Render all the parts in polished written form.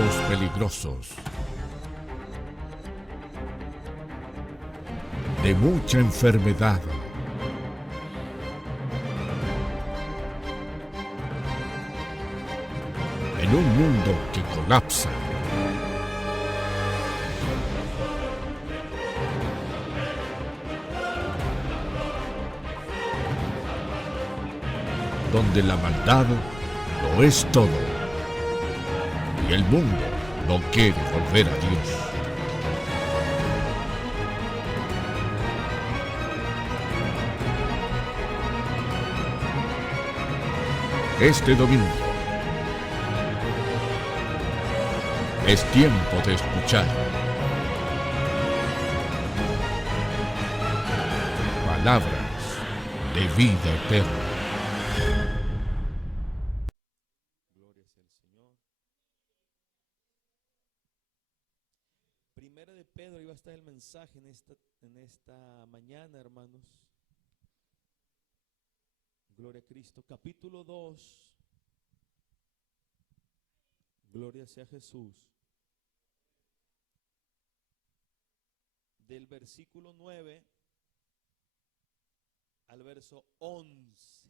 tiempos peligrosos, de mucha enfermedad, en un mundo que colapsa, donde la maldad lo es todo y el mundo no quiere volver a Dios. Este domingo es tiempo de escuchar palabras de vida eterna. Gloria sea el Señor. Primera de Pedro, ahí va a estar el mensaje en esta mañana, hermanos. Gloria a Cristo. Capítulo 2. Gloria sea Jesús. Del versículo 9 al verso 11.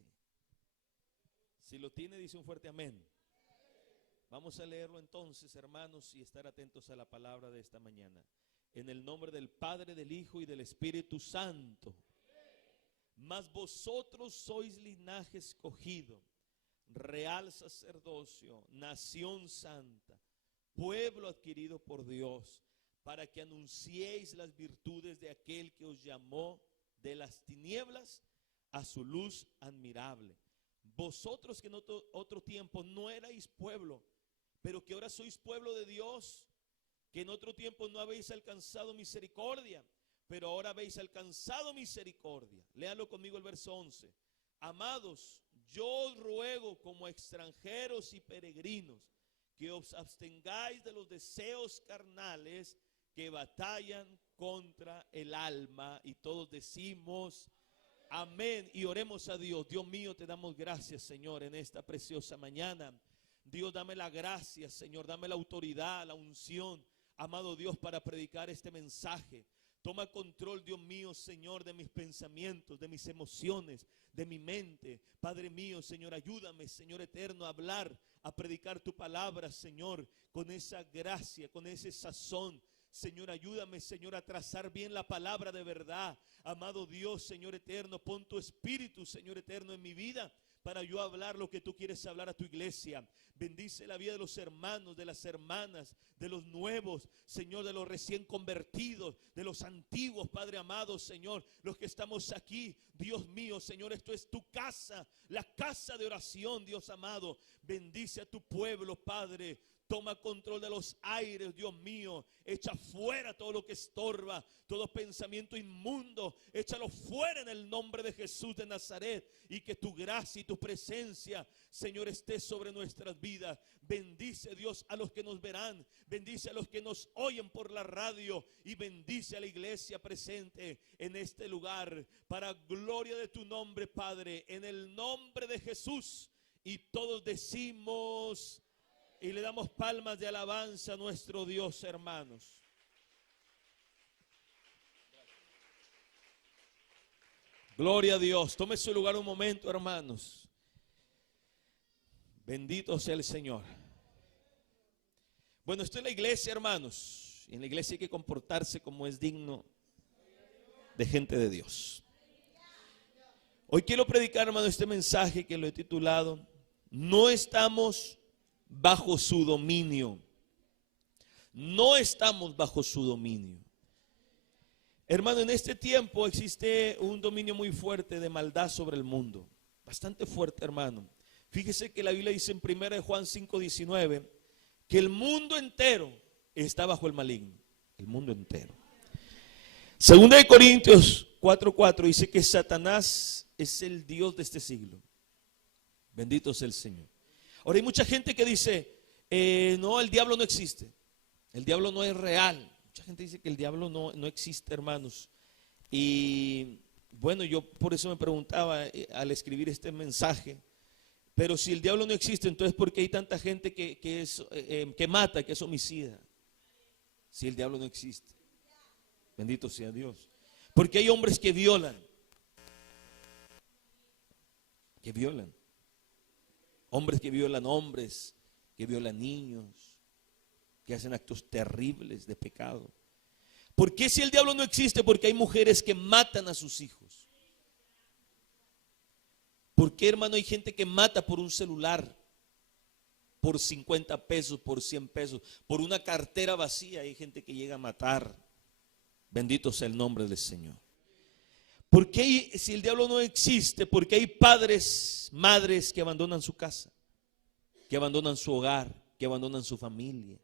Si lo tiene, dice un fuerte amén. Vamos a leerlo entonces, hermanos, y estar atentos a la palabra de esta mañana. En el nombre del Padre, del Hijo y del Espíritu Santo. Mas vosotros sois linaje escogido, real sacerdocio, nación santa, pueblo adquirido por Dios, para que anunciéis las virtudes de aquel que os llamó de las tinieblas a su luz admirable. Vosotros que en otro tiempo no erais pueblo, pero que ahora sois pueblo de Dios, que en otro tiempo no habéis alcanzado misericordia, pero ahora habéis alcanzado misericordia. Léalo conmigo el verso 11. Amados, yo os ruego como extranjeros y peregrinos, que os abstengáis de los deseos carnales que batallan contra el alma. Y todos decimos amén y oremos a Dios. Dios mío, te damos gracias, Señor, en esta preciosa mañana. Dios, dame la gracia, Señor, dame la autoridad, la unción, amado Dios, para predicar este mensaje. Toma control, Dios mío, Señor, de mis pensamientos, de mis emociones, de mi mente. Padre mío, Señor, ayúdame, Señor eterno, a hablar, a predicar tu palabra, Señor, con esa gracia, con ese sazón. Señor, ayúdame, Señor, a trazar bien la palabra de verdad. Amado Dios, Señor eterno, pon tu espíritu, Señor eterno, en mi vida, para yo hablar lo que tú quieres hablar a tu iglesia. Bendice la vida de los hermanos, de las hermanas, de los nuevos, Señor, de los recién convertidos, de los antiguos, Padre amado, Señor, los que estamos aquí. Dios mío, Señor, esto es tu casa, la casa de oración, Dios amado. Bendice a tu pueblo, Padre. Toma control de los aires, Dios mío. Echa fuera todo lo que estorba, todo pensamiento inmundo. Échalo fuera en el nombre de Jesús de Nazaret. Y que tu gracia y tu presencia, Señor, esté sobre nuestras vidas. Bendice, Dios, a los que nos verán. Bendice a los que nos oyen por la radio. Y bendice a la iglesia presente en este lugar. Para gloria de tu nombre, Padre. En el nombre de Jesús. Y todos decimos... Y le damos palmas de alabanza a nuestro Dios, hermanos. Gloria a Dios. Tome su lugar un momento, hermanos. Bendito sea el Señor. Bueno, estoy en la iglesia, hermanos. Y en la iglesia hay que comportarse como es digno de gente de Dios. Hoy quiero predicar, hermano, este mensaje que lo he titulado: No estamos bajo su dominio. No estamos bajo su dominio. Hermano, en este tiempo existe un dominio muy fuerte de maldad sobre el mundo. Bastante fuerte, hermano. Fíjese que la Biblia dice en 1 Juan 5:19 que el mundo entero está bajo el maligno. El mundo entero. 2 Corintios 4:4 dice que Satanás es el Dios de este siglo. Bendito sea el Señor. Ahora hay mucha gente que dice, no, el diablo no existe. El diablo no es real. Mucha gente dice que el diablo no existe, hermanos. Y bueno, yo por eso me preguntaba al escribir este mensaje, Pero si el diablo no existe, entonces ¿por qué hay tanta gente que mata, que es homicida? Si el diablo no existe. Bendito sea Dios. Porque hay hombres que violan. Hombres que violan hombres, que violan niños, que hacen actos terribles de pecado. ¿Por qué si el diablo no existe? Porque hay mujeres que matan a sus hijos. ¿Por qué, hermano, hay gente que mata por un celular? Por 50 pesos, por 100 pesos, por una cartera vacía hay gente que llega a matar. Bendito sea el nombre del Señor. ¿Por qué si el diablo no existe? Porque hay padres, madres que abandonan su casa, que abandonan su hogar, que abandonan su familia,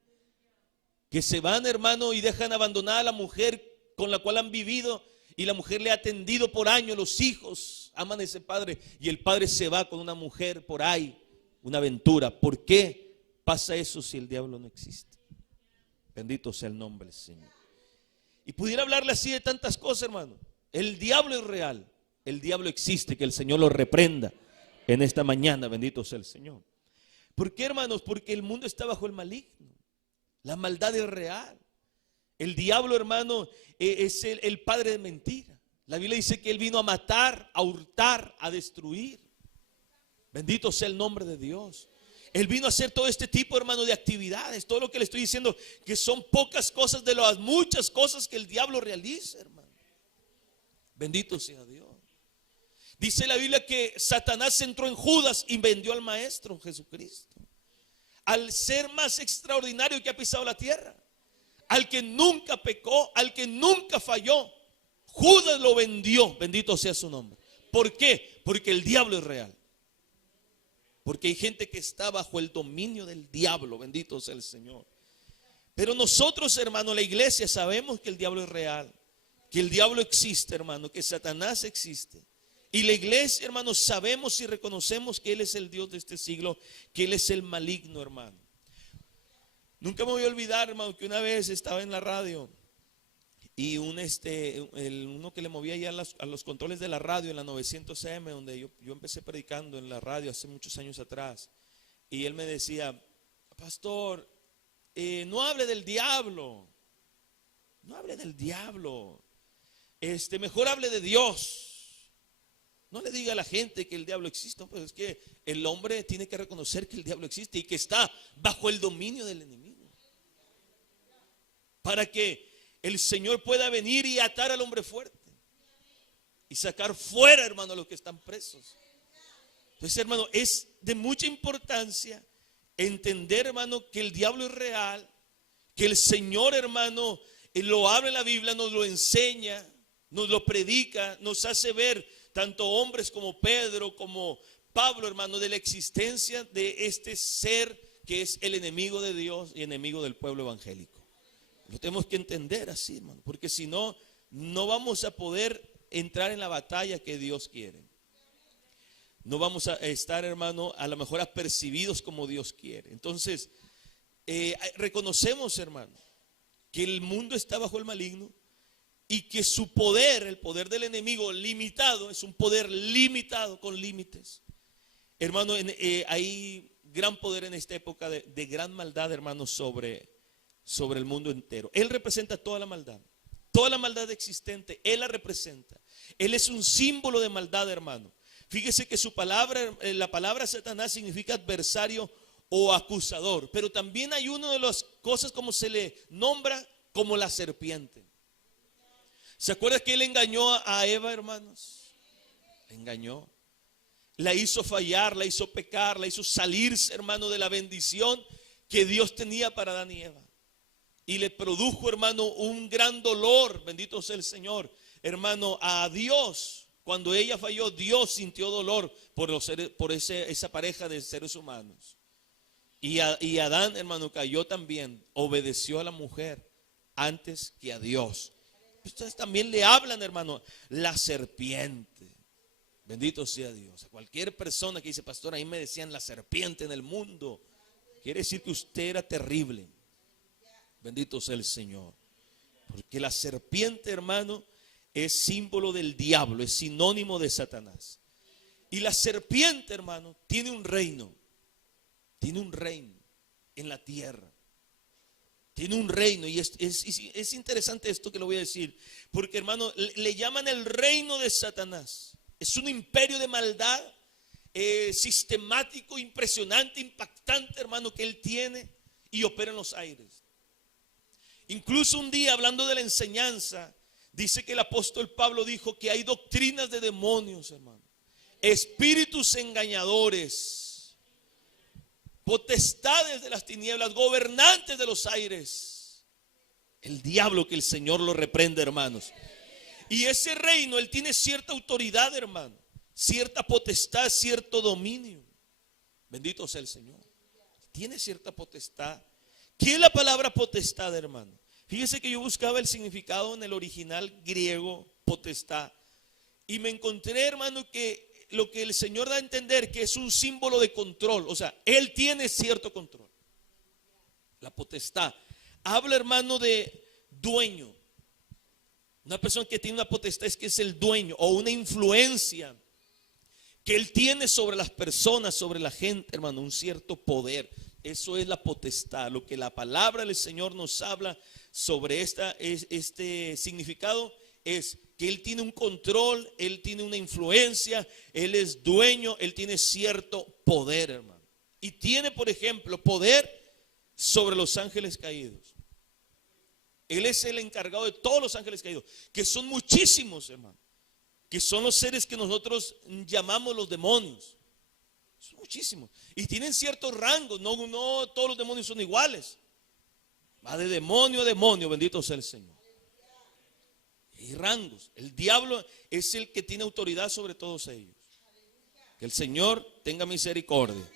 que se van, hermano, y dejan abandonada a la mujer con la cual han vivido, y la mujer le ha atendido por años. Los hijos aman a ese padre y el padre se va con una mujer por ahí, una aventura. ¿Por qué pasa eso si el diablo no existe? Bendito sea el nombre del Señor. Y pudiera hablarle así de tantas cosas, hermano. El diablo es real, el diablo existe, que el Señor lo reprenda en esta mañana, bendito sea el Señor. ¿Por qué, hermanos? Porque el mundo está bajo el maligno, la maldad es real. El diablo, hermano, es el padre de mentira. La Biblia dice que él vino a matar, a hurtar, a destruir. Bendito sea el nombre de Dios. Él vino a hacer todo este tipo, hermano, de actividades. Todo lo que le estoy diciendo, que son pocas cosas de las muchas cosas que el diablo realiza, hermano. Bendito sea Dios. Dice la Biblia que Satanás entró en Judas y vendió al Maestro Jesucristo, al ser más extraordinario que ha pisado la tierra, al que nunca pecó, al que nunca falló. Judas lo vendió, bendito sea su nombre. ¿Por qué? Porque el diablo es real. Porque hay gente que está bajo el dominio del diablo, bendito sea el Señor. Pero nosotros, hermano, la iglesia, sabemos que el diablo es real, que el diablo existe, hermano, que Satanás existe. Y la iglesia, hermano, sabemos y reconocemos que Él es el Dios de este siglo, que Él es el maligno, hermano. Nunca me voy a olvidar, hermano, que una vez estaba en la radio y uno que le movía ya a los controles de la radio en la 900 AM, donde yo empecé predicando en la radio hace muchos años atrás, y él me decía: pastor, no hable del diablo, no hable del diablo, mejor hable de Dios. No le diga a la gente que el diablo existe, pues es que el hombre tiene que reconocer que el diablo existe y que está bajo el dominio del enemigo, para que el Señor pueda venir y atar al hombre fuerte y sacar fuera, hermano, a los que están presos. Entonces, hermano, es de mucha importancia entender, hermano, que el diablo es real, que el Señor, hermano, lo habla en la Biblia, nos lo enseña, nos lo predica, nos hace ver, tanto hombres como Pedro, como Pablo, hermano, de la existencia de este ser que es el enemigo de Dios y enemigo del pueblo evangélico. Lo tenemos que entender así, hermano, porque si no, no vamos a poder entrar en la batalla que Dios quiere. No vamos a estar, hermano, a lo mejor apercibidos como Dios quiere. Entonces, reconocemos, hermano, que el mundo está bajo el maligno y que su poder, el poder del enemigo limitado, es un poder limitado con límites. Hermano, hay gran poder en esta época de gran maldad, hermano, sobre el mundo entero. Él representa toda la maldad existente, Él la representa. Él es un símbolo de maldad, hermano. Fíjese que su palabra, la palabra Satanás significa adversario o acusador, pero también hay una de las cosas como se le nombra como la serpiente. ¿Se acuerda que él engañó a Eva, hermanos? La engañó, la hizo fallar, la hizo pecar, la hizo salirse, hermano, de la bendición que Dios tenía para Adán y Eva. Y le produjo, hermano, un gran dolor, bendito sea el Señor, hermano, a Dios. Cuando ella falló, Dios sintió dolor por esa pareja de seres humanos. Y Adán, hermano, cayó también, obedeció a la mujer antes que a Dios. Ustedes también le hablan, hermano, la serpiente. Bendito sea Dios. A cualquier persona que dice: pastor, ahí me decían la serpiente en el mundo, quiere decir que usted era terrible. Bendito sea el Señor. Porque la serpiente, hermano, es símbolo del diablo, es sinónimo de Satanás. Y la serpiente, hermano, tiene un reino. Tiene un reino en la tierra. Tiene un reino. Y es interesante esto que lo voy a decir. Porque, hermano, le llaman el reino de Satanás. Es un imperio de maldad sistemático, impresionante, impactante, hermano, que él tiene y opera en los aires. Incluso un día, hablando de la enseñanza, dice que el apóstol Pablo dijo que hay doctrinas de demonios, hermano, espíritus engañadores, potestades de las tinieblas, gobernantes de los aires. El diablo, que el Señor lo reprende, hermanos. Y ese reino, él tiene cierta autoridad, hermano, cierta potestad, cierto dominio. Bendito sea el Señor. Tiene cierta potestad. ¿Qué es la palabra potestad, hermano? Fíjese que yo buscaba el significado en el original griego, potestad, y me encontré, hermano, que lo que el Señor da a entender que es un símbolo de control. O sea, Él tiene cierto control. La potestad habla, hermano, de dueño. Una persona que tiene una potestad es que es el dueño, o una influencia que Él tiene sobre las personas, sobre la gente, hermano, un cierto poder. Eso es la potestad. Lo que la palabra del Señor nos habla sobre este significado es que Él tiene un control, Él tiene una influencia, Él es dueño, Él tiene cierto poder, hermano. Y tiene, por ejemplo, poder sobre los ángeles caídos. Él es el encargado de todos los ángeles caídos, que son muchísimos, hermano, que son los seres que nosotros llamamos los demonios. Son muchísimos. Y tienen ciertos rangos. No todos los demonios son iguales. Va de demonio a demonio, bendito sea el Señor. Hay rangos. El diablo es el que tiene autoridad sobre todos ellos. Que el Señor tenga misericordia.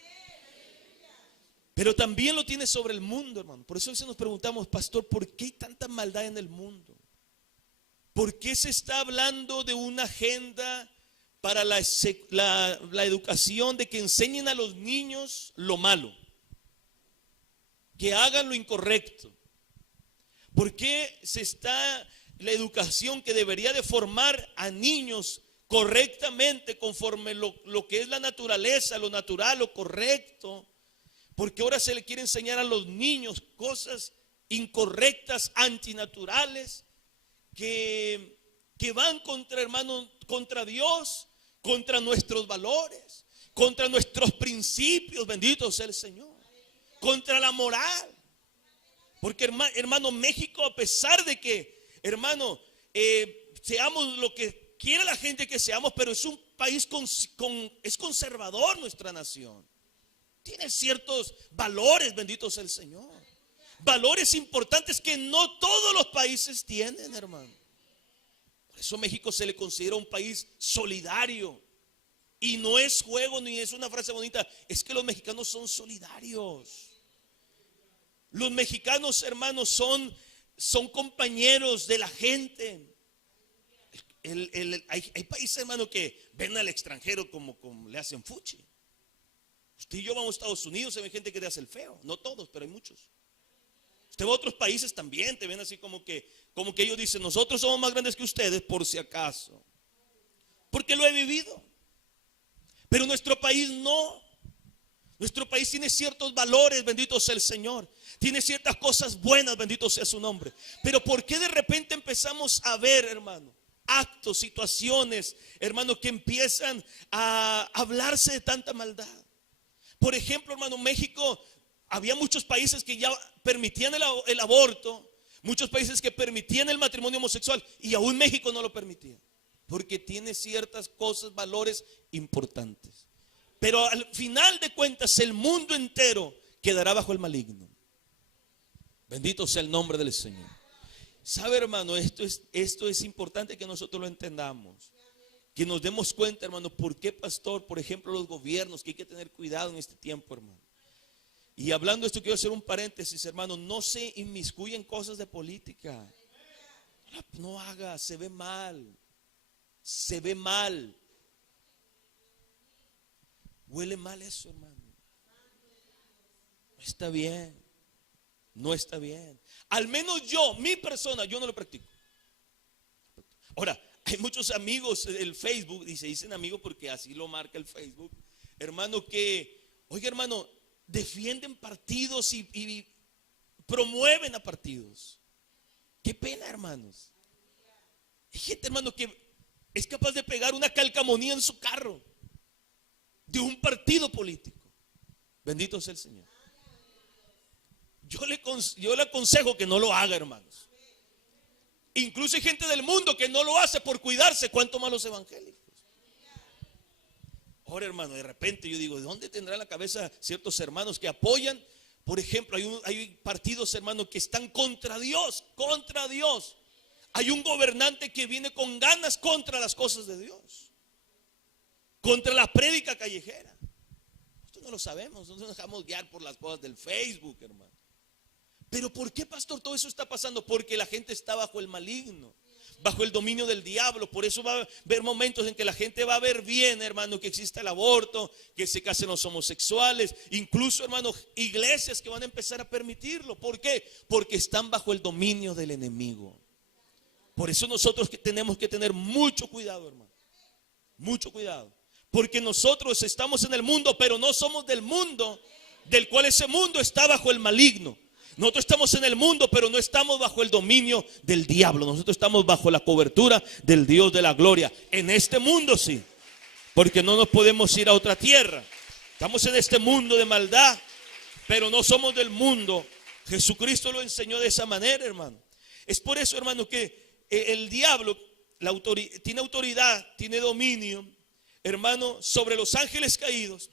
Pero también lo tiene sobre el mundo, hermano. Por eso a veces nos preguntamos, pastor, ¿por qué hay tanta maldad en el mundo? ¿Por qué se está hablando de una agenda para la educación, de que enseñen a los niños lo malo, que hagan lo incorrecto? ¿Por qué se está la educación que debería de formar a niños correctamente, conforme lo que es la naturaleza, lo natural, lo correcto? Porque ahora se le quiere enseñar a los niños cosas incorrectas, antinaturales, que van contra, hermano, contra Dios, contra nuestros valores, contra nuestros principios, bendito sea el Señor, contra la moral. Porque, hermano, México, a pesar de que, hermano, seamos lo que quiera la gente que seamos, pero es un país es conservador nuestra nación. Tiene ciertos valores, bendito sea el Señor. Valores importantes que no todos los países tienen, hermano. Por eso México se le considera un país solidario. Y no es juego ni es una frase bonita. Es que los mexicanos son solidarios. Los mexicanos, hermanos, son compañeros de la gente. Hay países, hermano, que ven al extranjero como le hacen fuchi. Usted y yo vamos a Estados Unidos, se ve gente que te hace el feo. No todos, pero hay muchos. Usted va a otros países también, te ven así como que ellos dicen, nosotros somos más grandes que ustedes, por si acaso. Porque lo he vivido. Pero nuestro país no. Nuestro país tiene ciertos valores, bendito sea el Señor. Tiene ciertas cosas buenas, bendito sea su nombre. Pero ¿por qué de repente empezamos a ver, hermano, actos, situaciones, hermano, que empiezan a hablarse de tanta maldad? Por ejemplo, hermano, México, había muchos países que ya permitían el aborto, muchos países que permitían el matrimonio homosexual, y aún México no lo permitía, porque tiene ciertas cosas, valores importantes. Pero al final de cuentas, el mundo entero quedará bajo el maligno. Bendito sea el nombre del Señor. ¿Sabe, hermano? Esto es importante que nosotros lo entendamos. Que nos demos cuenta, hermano, por qué, pastor, por ejemplo, los gobiernos, que hay que tener cuidado en este tiempo, hermano. Y hablando de esto, quiero hacer un paréntesis, hermano. No se inmiscuyen cosas de política. No haga, se ve mal. Se ve mal. Huele mal eso, hermano. No está bien. No está bien. Al menos yo, mi persona, yo no lo practico. Ahora, hay muchos amigos del Facebook, y se dicen amigos porque así lo marca el Facebook, hermano, que, oiga hermano, defienden partidos y promueven a partidos. Qué pena, hermanos. Hay gente, hermano, que es capaz de pegar una calcamonía en su carro de un partido político. Bendito sea el Señor. Yo le aconsejo que no lo haga, hermanos. Incluso hay gente del mundo que no lo hace por cuidarse, cuánto más los evangélicos. Ahora, hermano, de repente yo digo, ¿de dónde tendrá la cabeza ciertos hermanos que apoyan? Por ejemplo, hay partidos, hermanos, que están contra Dios, contra Dios. Hay un gobernante que viene con ganas contra las cosas de Dios, contra la prédica callejera. Nosotros no lo sabemos, nosotros nos dejamos guiar por las cosas del Facebook, hermano. Pero ¿por qué, pastor, todo eso está pasando? Porque la gente está bajo el maligno, bajo el dominio del diablo. Por eso va a haber momentos en que la gente va a ver bien, hermano, que exista el aborto, que se casen los homosexuales, incluso, hermano, iglesias que van a empezar a permitirlo. ¿Por qué? Porque están bajo el dominio del enemigo. Por eso nosotros tenemos que tener mucho cuidado, hermano. Mucho cuidado. Porque nosotros estamos en el mundo, pero no somos del mundo, del cual ese mundo está bajo el maligno. Nosotros estamos en el mundo, pero no estamos bajo el dominio del diablo. Nosotros estamos bajo la cobertura del Dios de la gloria. En este mundo sí, porque no nos podemos ir a otra tierra. Estamos en este mundo de maldad, pero no somos del mundo. Jesucristo lo enseñó de esa manera, hermano. Es por eso, hermano, que el diablo tiene autoridad, tiene dominio, hermano, sobre los ángeles caídos,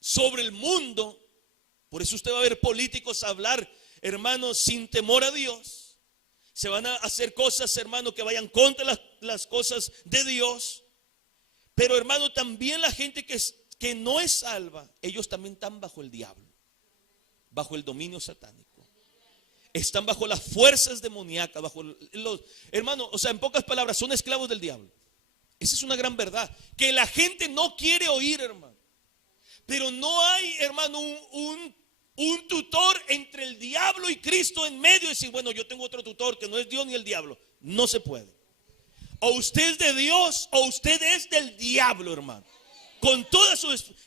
sobre el mundo. Por eso usted va a ver políticos hablar, hermano, sin temor a Dios. Se van a hacer cosas, hermano, que vayan contra las cosas de Dios. Pero, hermano, también la gente que no es salva, ellos también están bajo el diablo, bajo el dominio satánico. Están bajo las fuerzas demoníacas, bajo hermano, o sea, en pocas palabras, son esclavos del diablo. Esa es una gran verdad, que la gente no quiere oír, hermano. Pero no hay, hermano, un tutor entre el diablo y Cristo en medio y decir, bueno, yo tengo otro tutor que no es Dios ni el diablo. No se puede. O usted es de Dios o usted es del diablo, hermano. Con toda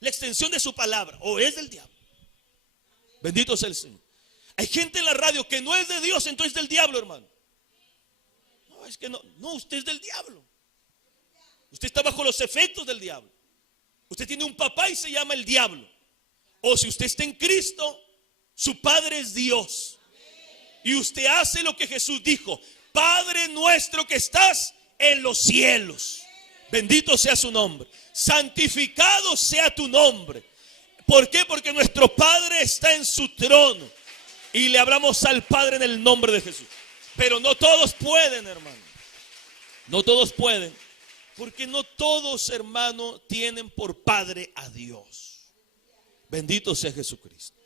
la extensión de su palabra. O es del diablo. Bendito sea el Señor. Hay gente en la radio que no es de Dios, entonces es del diablo, hermano. No, es que no, usted es del diablo. Usted está bajo los efectos del diablo. Usted tiene un papá y se llama el diablo. O si usted está en Cristo, su Padre es Dios. Y usted hace lo que Jesús dijo: Padre nuestro que estás en los cielos, bendito sea su nombre, santificado sea tu nombre. ¿Por qué? Porque nuestro Padre está en su trono y le hablamos al Padre en el nombre de Jesús. Pero no todos pueden, hermano. No todos pueden, porque no todos, hermano, tienen por Padre a Dios. Bendito sea Jesucristo.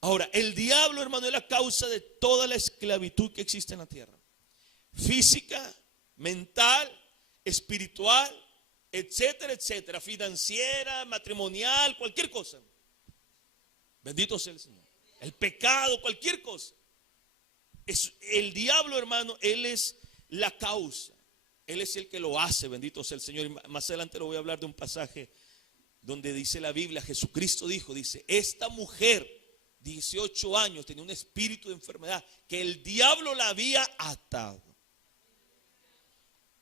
Ahora, el diablo, hermano, es la causa de toda la esclavitud que existe en la tierra. Física, mental, espiritual, etcétera, etcétera. Financiera, matrimonial, cualquier cosa. Bendito sea el Señor. El pecado, cualquier cosa. El diablo, hermano, él es la causa. Él es el que lo hace, bendito sea el Señor. Y más adelante lo voy a hablar de un pasaje donde dice la Biblia, Jesucristo dice, esta mujer, 18 años, tenía un espíritu de enfermedad que el diablo la había atado.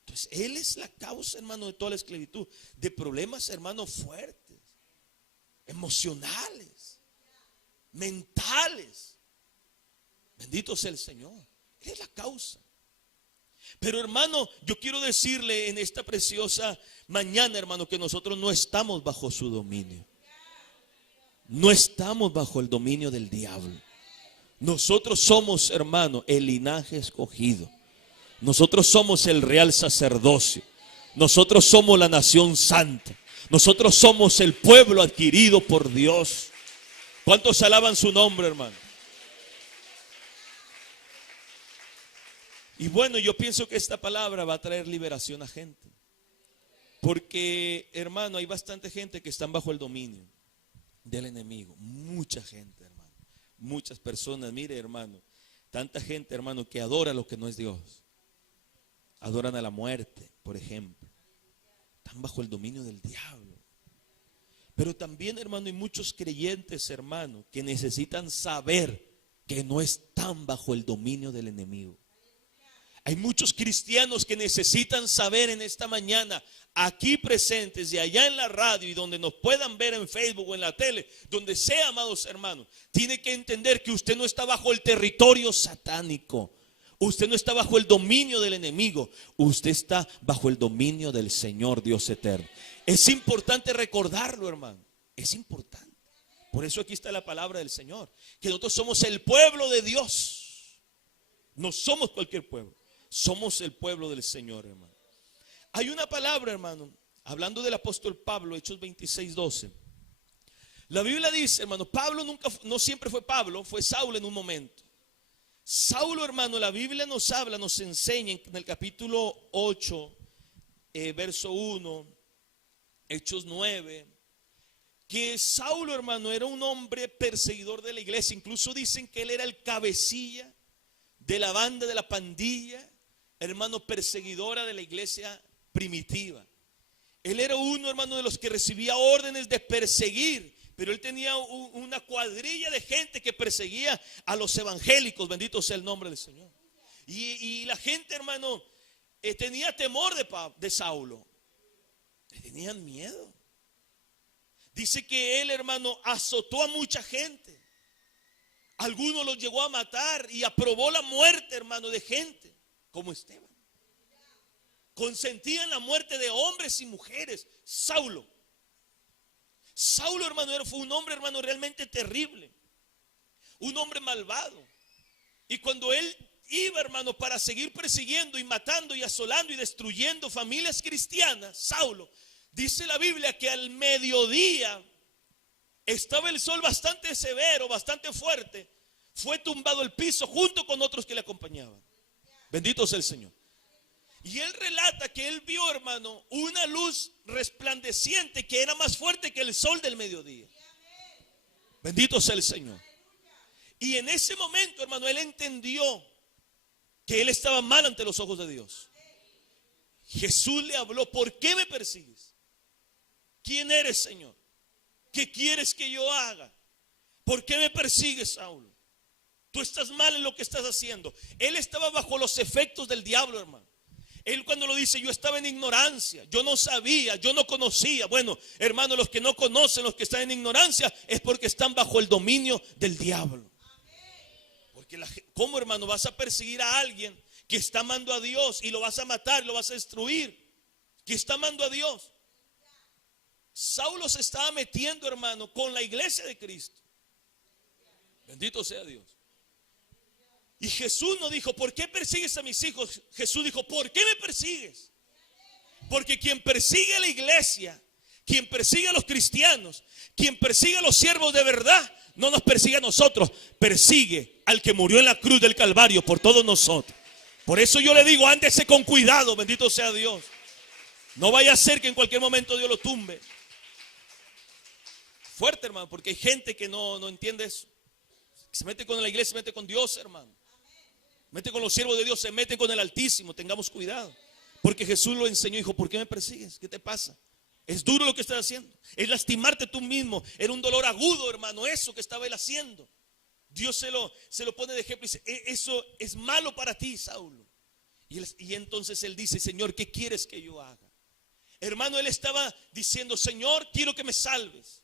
Entonces, él es la causa, hermano, de toda la esclavitud, de problemas, hermano, fuertes, emocionales, mentales. Bendito sea el Señor. Él es la causa. Pero, hermano, yo quiero decirle en esta preciosa mañana, hermano, que nosotros no estamos bajo su dominio. No estamos bajo el dominio del diablo. Nosotros somos, hermano, el linaje escogido. Nosotros somos el real sacerdocio. Nosotros somos la nación santa. Nosotros somos el pueblo adquirido por Dios. ¿Cuántos alaban su nombre, hermano? Y bueno, yo pienso que esta palabra va a traer liberación a gente. Porque, hermano, hay bastante gente que están bajo el dominio del enemigo. Mucha gente, hermano. Muchas personas, mire, hermano. Tanta gente, hermano, que adora lo que no es Dios. adoran a la muerte, por ejemplo. Están bajo el dominio del diablo. Pero también, hermano, hay muchos creyentes, hermano, que necesitan saber que no están bajo el dominio del enemigo. Hay muchos cristianos que necesitan saber en esta mañana, aquí presentes y allá en la radio y donde nos puedan ver en Facebook o en la tele, donde sea, amados hermanos, tiene que entender que usted no está bajo el territorio satánico. Usted no está bajo el dominio del enemigo. Usted está bajo el dominio del Señor Dios eterno. Es importante recordarlo, hermano. Es importante. Por eso aquí está la palabra del Señor, que nosotros somos el pueblo de Dios. No somos cualquier pueblo. Somos el pueblo del Señor, hermano. Hay una palabra, hermano, hablando del apóstol Pablo, Hechos 26:12. La Biblia dice, hermano, Pablo no siempre fue Pablo, fue Saulo en un momento. Saulo, hermano, la Biblia nos habla, nos enseña en el capítulo 8, verso 1, Hechos 9, que Saulo, hermano, era un hombre perseguidor de la iglesia. Incluso dicen que él era el cabecilla de la banda, de la pandilla, hermano, perseguidora de la iglesia primitiva. Él era uno, hermano, de los que recibía órdenes de perseguir, pero él tenía una cuadrilla de gente que perseguía a los evangélicos. Bendito sea el nombre del Señor. Y la gente, hermano, tenía temor de Saulo. Le tenían miedo. Dice que él, hermano, azotó a mucha gente. Algunos los llegó a matar y aprobó la muerte, hermano, de gente como Esteban. Consentía en la muerte de hombres y mujeres. Saulo, hermano, fue un hombre, hermano, realmente terrible. Un hombre malvado. Y cuando él iba, hermano, para seguir persiguiendo y matando y asolando y destruyendo familias cristianas, Saulo, dice la Biblia que al mediodía estaba el sol bastante severo, bastante fuerte. Fue tumbado al piso junto con otros que le acompañaban. Bendito sea el Señor. Y él relata que él vio, hermano, una luz resplandeciente que era más fuerte que el sol del mediodía. Bendito sea el Señor. Y en ese momento, hermano, él entendió que él estaba mal ante los ojos de Dios. Jesús le habló: ¿por qué me persigues? ¿Quién eres, Señor? ¿Qué quieres que yo haga? ¿Por qué me persigues, Saulo? Tú estás mal en lo que estás haciendo. Él estaba bajo los efectos del diablo, hermano. Él cuando lo dice, yo estaba en ignorancia, yo no sabía, yo no conocía. Bueno, hermano, los que no conocen, los que están en ignorancia, es porque están bajo el dominio del diablo. Porque ¿cómo, hermano, vas a perseguir a alguien que está amando a Dios y lo vas a matar, lo vas a destruir? Que está amando a Dios. Saulo se estaba metiendo, hermano, con la iglesia de Cristo. Bendito sea Dios. Y Jesús no dijo: ¿por qué persigues a mis hijos? Jesús dijo: ¿por qué me persigues? Porque quien persigue a la iglesia, quien persigue a los cristianos, quien persigue a los siervos de verdad, no nos persigue a nosotros, persigue al que murió en la cruz del Calvario por todos nosotros. Por eso yo le digo: ándese con cuidado, bendito sea Dios. No vaya a ser que en cualquier momento Dios lo tumbe. Fuerte, hermano, porque hay gente que no entiende eso. Se mete con la iglesia, se mete con Dios, hermano. Mete con los siervos de Dios, se mete con el Altísimo. Tengamos cuidado. Porque Jesús lo enseñó. Dijo: ¿por qué me persigues? ¿Qué te pasa? Es duro lo que estás haciendo. Es lastimarte tú mismo. Era un dolor agudo, hermano, eso que estaba él haciendo. Dios se lo pone de ejemplo y dice: eso es malo para ti, Saulo. Y entonces él dice: Señor, ¿qué quieres que yo haga? Hermano, él estaba diciendo: Señor, quiero que me salves.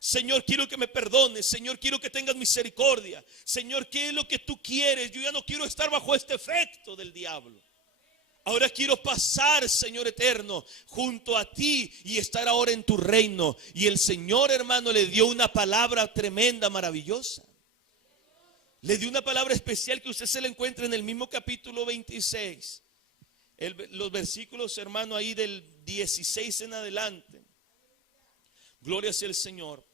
Señor, quiero que me perdones. Señor, quiero que tengas misericordia. Señor, ¿qué es lo que tú quieres? Yo ya no quiero estar bajo este efecto del diablo. Ahora quiero pasar, Señor eterno, junto a ti y estar ahora en tu reino. Y el Señor, hermano, le dio una palabra tremenda, maravillosa. Le dio una palabra especial que usted se la encuentra en el mismo capítulo 26. Los versículos, hermano, ahí del 16 en adelante. Gloria sea el Señor.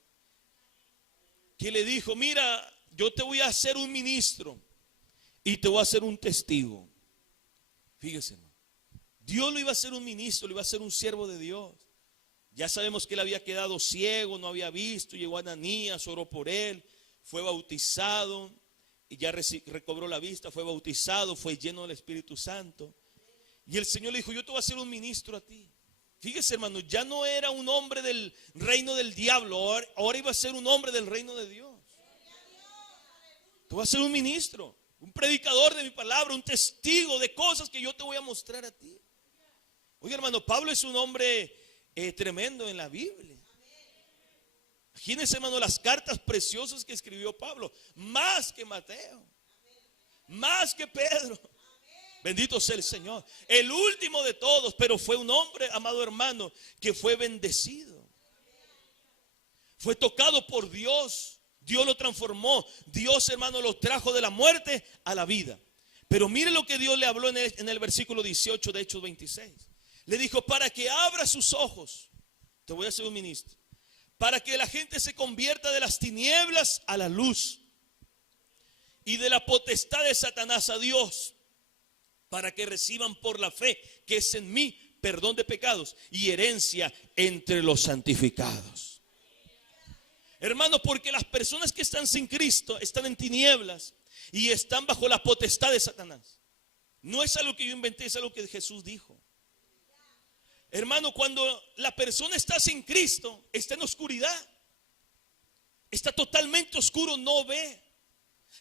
Que le dijo: mira, yo te voy a hacer un ministro y te voy a hacer un testigo. Fíjese, hermano. Dios lo iba a hacer un ministro, lo iba a hacer un siervo de Dios. Ya sabemos que él había quedado ciego, no había visto. Llegó Ananías, oró por él, fue bautizado y ya recobró la vista, fue bautizado, fue lleno del Espíritu Santo. Y el Señor le dijo, yo te voy a hacer un ministro a ti. Fíjese, hermano, ya no era un hombre del reino del diablo, ahora iba a ser un hombre del reino de Dios. Tú vas a ser un ministro, un predicador de mi palabra, un testigo de cosas que yo te voy a mostrar a ti. Oye, hermano, Pablo es un hombre tremendo en la Biblia. Imagínense, hermano, las cartas preciosas que escribió Pablo, más que Mateo, más que Pedro. Bendito sea el Señor. El último de todos, pero fue un hombre, amado hermano, que fue bendecido. Fue tocado por Dios. Dios lo transformó. Dios, hermano, lo trajo de la muerte a la vida. Pero mire lo que Dios le habló en el versículo 18 de Hechos 26. Le dijo, para que abra sus ojos, te voy a hacer un ministro, para que la gente se convierta de las tinieblas a la luz y de la potestad de Satanás a Dios, para que reciban por la fe que es en mí perdón de pecados y herencia entre los santificados. Hermano, porque las personas que están sin Cristo están en tinieblas y están bajo la potestad de Satanás. No es algo que yo inventé, es algo que Jesús dijo. Hermano, cuando la persona está sin Cristo, está en oscuridad, está totalmente oscuro, no ve.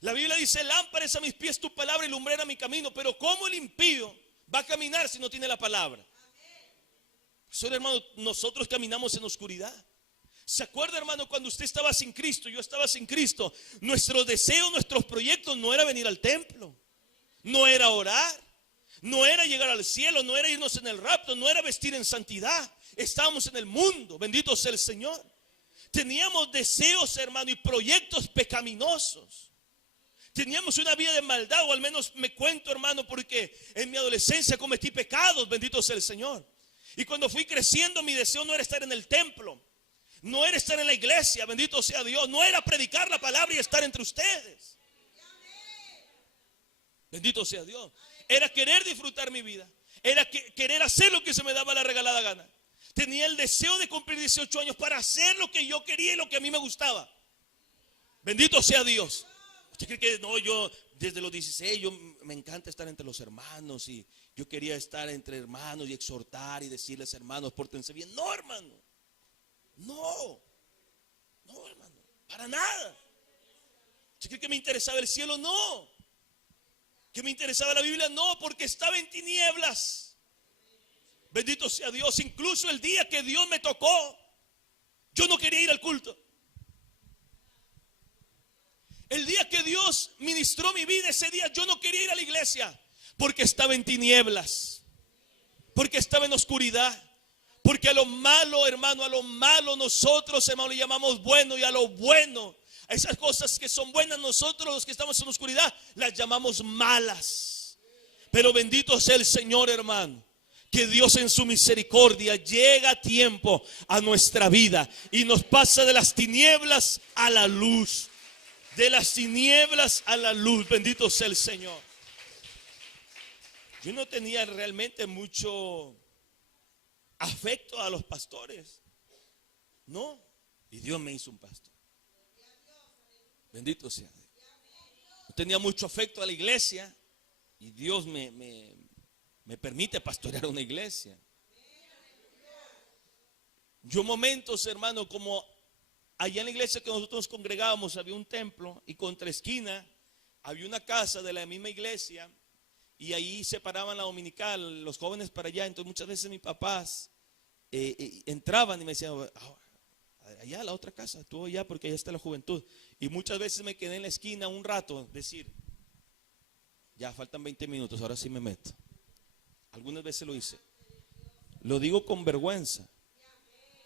La Biblia dice, lámpara es a mis pies tu palabra y lumbrera mi camino. Pero ¿cómo el impío va a caminar si no tiene la palabra? Eso, hermano, nosotros caminamos en oscuridad. ¿Se acuerda, hermano, cuando usted estaba sin Cristo, yo estaba sin Cristo? Nuestros deseos, nuestros proyectos no era venir al templo, no era orar, no era llegar al cielo, no era irnos en el rapto, no era vestir en santidad. Estábamos en el mundo, bendito sea el Señor. Teníamos deseos, hermano, y proyectos pecaminosos. Teníamos una vida de maldad, o al menos me cuento, hermano, porque en mi adolescencia cometí pecados, bendito sea el Señor. Y cuando fui creciendo, mi deseo no era estar en el templo, no era estar en la iglesia, bendito sea Dios, no era predicar la palabra y estar entre ustedes. Bendito sea Dios. Era querer disfrutar mi vida, era querer hacer lo que se me daba la regalada gana. Tenía el deseo de cumplir 18 años para hacer lo que yo quería y lo que a mí me gustaba. Bendito sea Dios. ¿Usted cree que no? Yo desde los 16 yo me encanta estar entre los hermanos y yo quería estar entre hermanos y exhortar y decirles, hermanos, pórtense bien. No, hermano. No, hermano, para nada. ¿Usted cree que me interesaba el cielo? No. ¿Que me interesaba la Biblia? No, porque estaba en tinieblas. Bendito sea Dios. Incluso el día que Dios me tocó, yo no quería ir al culto. El día que Dios ministró mi vida, ese día yo no quería ir a la iglesia, porque estaba en tinieblas, porque estaba en oscuridad, porque a lo malo, hermano, a lo malo nosotros, hermano, le llamamos bueno, y a lo bueno, a esas cosas que son buenas, nosotros los que estamos en oscuridad las llamamos malas. Pero bendito sea el Señor, hermano, que Dios en su misericordia llega a tiempo a nuestra vida y nos pasa de las tinieblas a la luz. De las tinieblas a la luz, bendito sea el Señor. Yo no tenía realmente mucho afecto a los pastores, no, y Dios me hizo un pastor. Bendito sea Dios. No tenía mucho afecto a la iglesia y Dios me permite pastorear una iglesia. Yo momentos, hermano, como allá en la iglesia que nosotros nos congregábamos había un templo y contra esquina había una casa de la misma iglesia y ahí separaban la dominical, los jóvenes para allá. Entonces muchas veces mis papás entraban y me decían, allá a la otra casa, tú allá porque allá está la juventud. Y muchas veces me quedé en la esquina un rato, decir, ya faltan 20 minutos, ahora sí me meto. Algunas veces lo hice. Lo digo con vergüenza.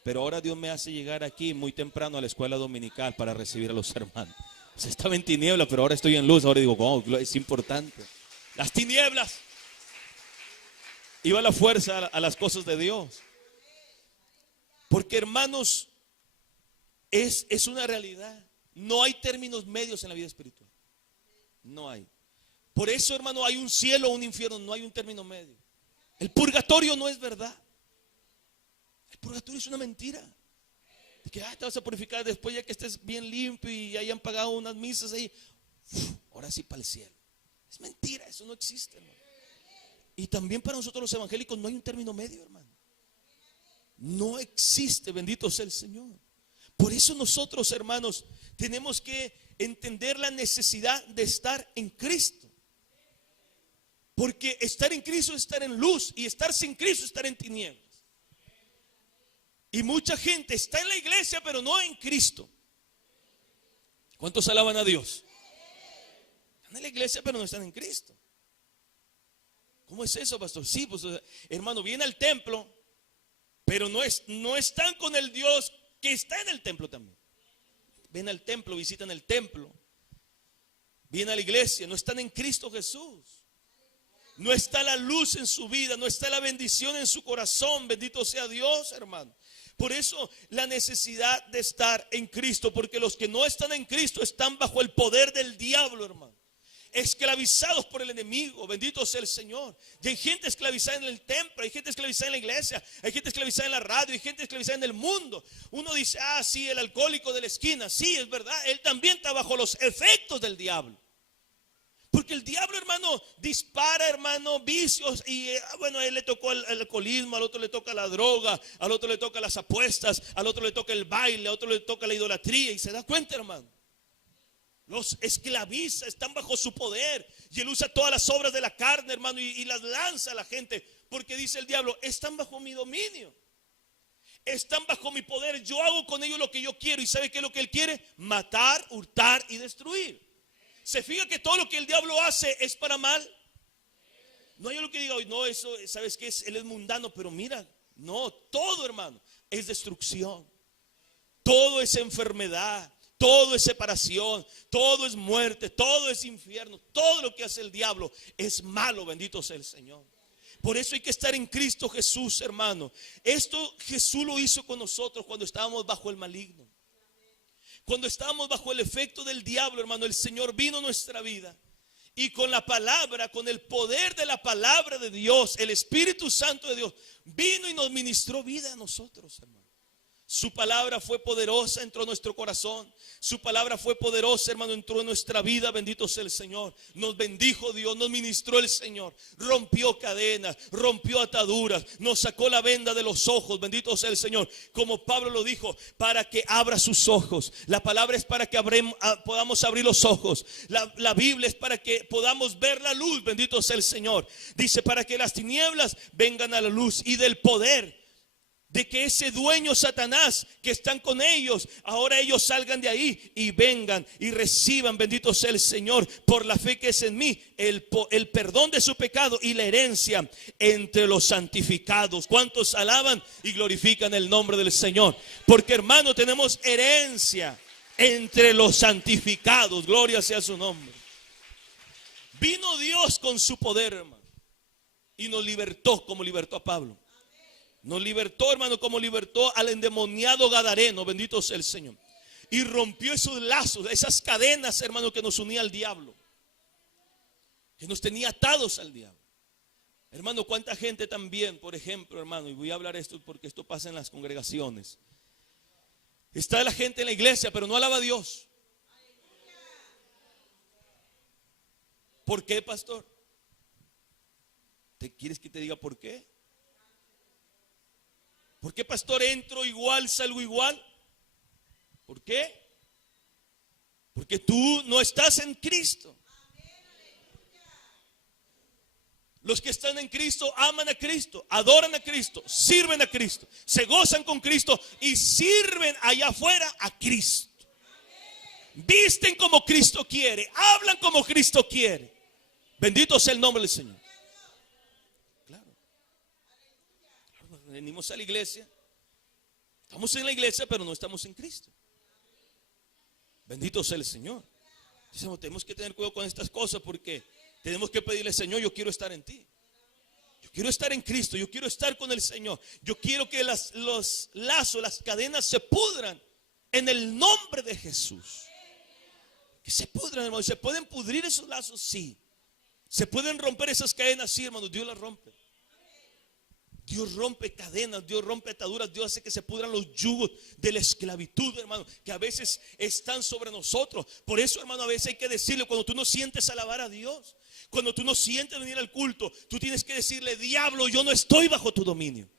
Pero ahora Dios me hace llegar aquí muy temprano a la escuela dominical para recibir a los hermanos. O sea, estaba en tinieblas, pero ahora estoy en luz. Ahora digo, oh, es importante. Las tinieblas. Iba la fuerza a las cosas de Dios. Porque, hermanos, es una realidad. No hay términos medios en la vida espiritual. No hay. Por eso, hermano, hay un cielo o un infierno. No hay un término medio. El purgatorio no es verdad. El purgatorio es una mentira. De que te vas a purificar después ya que estés bien limpio y hayan pagado unas misas ahí. Ahora sí para el cielo. Es mentira, eso no existe, hermano. Y también para nosotros los evangélicos no hay un término medio, hermano. No existe, bendito sea el Señor. Por eso nosotros, hermanos, tenemos que entender la necesidad de estar en Cristo. Porque estar en Cristo es estar en luz, y estar sin Cristo es estar en tinieblas. Y mucha gente está en la iglesia pero no en Cristo. ¿Cuántos alaban a Dios? Están en la iglesia pero no están en Cristo. ¿Cómo es eso, pastor? Sí, pues hermano, viene al templo, pero no están con el Dios que está en el templo también. Ven al templo, visitan el templo, vienen a la iglesia, no están en Cristo Jesús. No está la luz en su vida, no está la bendición en su corazón. Bendito sea Dios, hermano. Por eso la necesidad de estar en Cristo, porque los que no están en Cristo están bajo el poder del diablo, hermano. Esclavizados por el enemigo, bendito sea el Señor. Y hay gente esclavizada en el templo, hay gente esclavizada en la iglesia, hay gente esclavizada en la radio, hay gente esclavizada en el mundo. Uno dice, ah, sí, el alcohólico de la esquina, sí, es verdad, él también está bajo los efectos del diablo. Porque el diablo, hermano, dispara, hermano, vicios. Y bueno, a él le tocó el alcoholismo, al otro le toca la droga, al otro le toca las apuestas, al otro le toca el baile, al otro le toca la idolatría. Y se da cuenta, hermano, los esclaviza, están bajo su poder. Y él usa todas las obras de la carne, hermano, y las lanza a la gente. Porque dice el diablo, están bajo mi dominio, están bajo mi poder. Yo hago con ellos lo que yo quiero. ¿Y sabe qué es lo que él quiere? Matar, hurtar y destruir. ¿Se fija que todo lo que el diablo hace es para mal? No hay lo que diga hoy, no, eso, ¿sabes qué? Él es mundano, pero mira, no, todo, hermano, es destrucción. Todo es enfermedad, todo es separación, todo es muerte, todo es infierno. Todo lo que hace el diablo es malo, bendito sea el Señor. Por eso hay que estar en Cristo Jesús, hermano. Esto Jesús lo hizo con nosotros cuando estábamos bajo el maligno. Cuando estábamos bajo el efecto del diablo, hermano, el Señor vino a nuestra vida. Y con la palabra, con el poder de la palabra de Dios, el Espíritu Santo de Dios, vino y nos ministró vida a nosotros, hermano. Su palabra fue poderosa, entró en nuestro corazón. Su palabra fue poderosa, hermano, entró en nuestra vida. Bendito sea el Señor. Nos bendijo Dios, nos ministró el Señor. Rompió cadenas, rompió ataduras, nos sacó la venda de los ojos. Bendito sea el Señor. Como Pablo lo dijo, para que abra sus ojos. La palabra es para que podamos abrir los ojos. La Biblia es para que podamos ver la luz. Bendito sea el Señor. Dice, para que las tinieblas vengan a la luz, y del poder de que ese dueño Satanás que están con ellos, ahora ellos salgan de ahí y vengan y reciban, bendito sea el Señor, por la fe que es en mí, el perdón de su pecado y la herencia entre los santificados. ¿Cuántos alaban y glorifican el nombre del Señor? Porque, hermano, tenemos herencia entre los santificados. Gloria sea su nombre. Vino Dios con su poder, hermano, y nos libertó como libertó a Pablo. Nos libertó, hermano, como libertó al endemoniado gadareno, bendito sea el Señor. Y rompió esos lazos, esas cadenas, hermano, que nos unía al diablo, que nos tenía atados al diablo. Hermano, cuánta gente también, por ejemplo, hermano, y voy a hablar esto porque esto pasa en las congregaciones. Está la gente en la iglesia, pero no alaba a Dios. ¿Por qué, pastor? ¿Te quieres que te diga por qué? ¿Por qué, pastor, entro igual, salgo igual? ¿Por qué? Porque tú no estás en Cristo. Los que están en Cristo aman a Cristo, adoran a Cristo, sirven a Cristo, se gozan con Cristo y sirven allá afuera a Cristo. Visten como Cristo quiere, hablan como Cristo quiere. Bendito sea el nombre del Señor. Venimos a la iglesia, estamos en la iglesia, pero no estamos en Cristo. Bendito sea el Señor. Tenemos que tener cuidado con estas cosas, porque tenemos que pedirle, Señor, yo quiero estar en ti. Yo quiero estar en Cristo, yo quiero estar con el Señor. Yo quiero que los lazos, las cadenas se pudran en el nombre de Jesús. Que se pudran, hermano. ¿Se pueden pudrir esos lazos? Sí. ¿Se pueden romper esas cadenas? Sí, hermano, Dios las rompe. Dios rompe cadenas, Dios rompe ataduras, Dios hace que se pudran los yugos de la esclavitud, hermano, que a veces están sobre nosotros. Por eso, hermano, a veces hay que decirle, cuando tú no sientes alabar a Dios, cuando tú no sientes venir al culto, tú tienes que decirle: diablo, yo no estoy bajo tu dominio.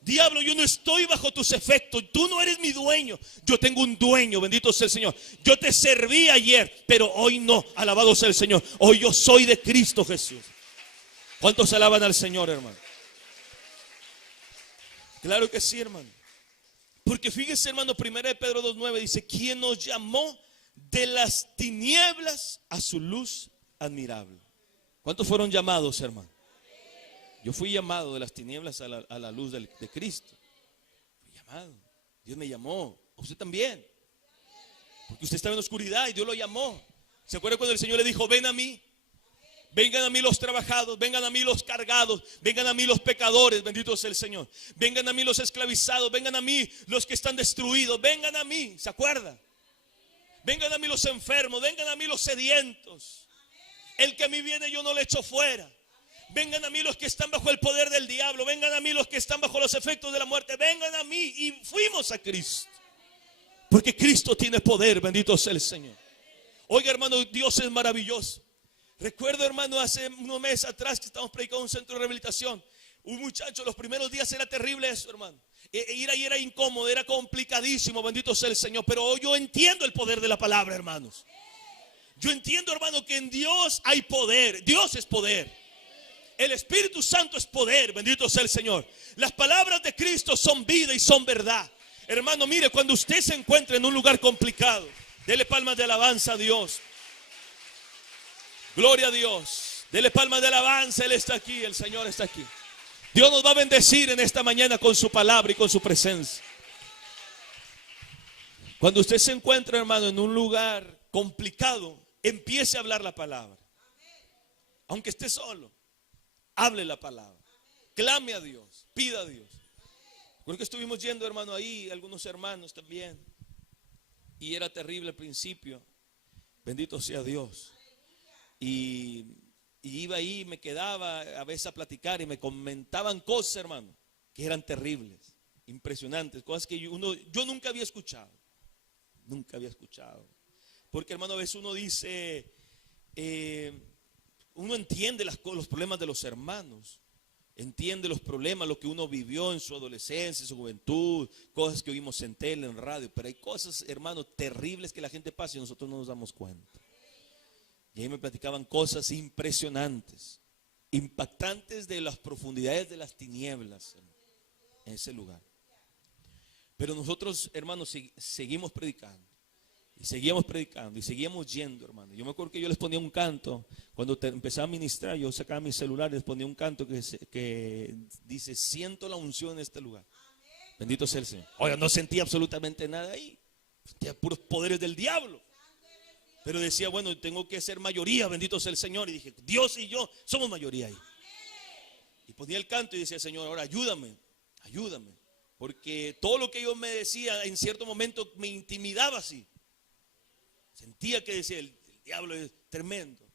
Diablo, yo no estoy bajo tus efectos. Tú no eres mi dueño. Yo tengo un dueño, bendito sea el Señor. Yo te serví ayer, pero hoy no. Alabado sea el Señor. Hoy yo soy de Cristo Jesús. ¿Cuántos alaban al Señor, hermano? Claro que sí, hermano. Porque fíjese, hermano, 1 Pedro 2:9 dice: ¿quién nos llamó de las tinieblas a su luz admirable? ¿Cuántos fueron llamados, hermano? Yo fui llamado de las tinieblas a la luz de Cristo. Fui llamado. Dios me llamó. Usted también. Porque usted estaba en la oscuridad y Dios lo llamó. ¿Se acuerda cuando el Señor le dijo: ven a mí? Vengan a mí los trabajados, vengan a mí los cargados, vengan a mí los pecadores, bendito sea el Señor. Vengan a mí los esclavizados, vengan a mí los que están destruidos, vengan a mí, ¿se acuerda? Vengan a mí los enfermos, vengan a mí los sedientos. El que a mí viene yo no le echo fuera. Vengan a mí los que están bajo el poder del diablo, vengan a mí los que están bajo los efectos de la muerte, vengan a mí. Y fuimos a Cristo, porque Cristo tiene poder, bendito sea el Señor. Oiga, hermano, Dios es maravilloso. Recuerdo, hermano, hace unos meses atrás que estábamos predicando en un centro de rehabilitación. Un muchacho, los primeros días era terrible eso, hermano. Ir ahí era incómodo, era complicadísimo, bendito sea el Señor. Pero hoy yo entiendo el poder de la palabra, hermanos. Yo entiendo, hermano, que en Dios hay poder. Dios es poder. El Espíritu Santo es poder, bendito sea el Señor. Las palabras de Cristo son vida y son verdad. Hermano, mire, cuando usted se encuentra en un lugar complicado, dele palmas de alabanza a Dios. Gloria a Dios. Dele palmas de alabanza. Él está aquí, el Señor está aquí. Dios nos va a bendecir en esta mañana con su palabra y con su presencia. Cuando usted se encuentra, hermano, en un lugar complicado, empiece a hablar la palabra. Aunque esté solo, hable la palabra. Clame a Dios, pida a Dios. Porque estuvimos yendo, hermano, ahí, algunos hermanos también. Y era terrible al principio. Bendito sea Dios. Y iba ahí, me quedaba a veces a platicar y me comentaban cosas, hermano, que eran terribles, impresionantes, cosas que yo nunca había escuchado. Nunca había escuchado. Porque, hermano, a veces uno dice, uno entiende los problemas de los hermanos, entiende los problemas, lo que uno vivió en su adolescencia, en su juventud, cosas que oímos en tele, en radio, pero hay cosas, hermano, terribles que la gente pasa y nosotros no nos damos cuenta. Y ahí me platicaban cosas impresionantes, impactantes, de las profundidades de las tinieblas en ese lugar. Pero nosotros, hermanos, seguimos predicando. Y seguíamos predicando y seguíamos yendo, hermano. Yo me acuerdo que yo les ponía un canto. Cuando empezaba a ministrar, yo sacaba mi celular y les ponía un canto que dice: siento la unción en este lugar. Bendito sea el Señor. Oiga, no sentía absolutamente nada ahí. Sentía puros poderes del diablo. Pero decía, bueno, tengo que ser mayoría, bendito sea el Señor. Y dije, Dios y yo somos mayoría ahí. Y ponía el canto y decía, Señor, ahora ayúdame, ayúdame. Porque todo lo que yo me decía en cierto momento me intimidaba así. Sentía que decía, el diablo es tremendo.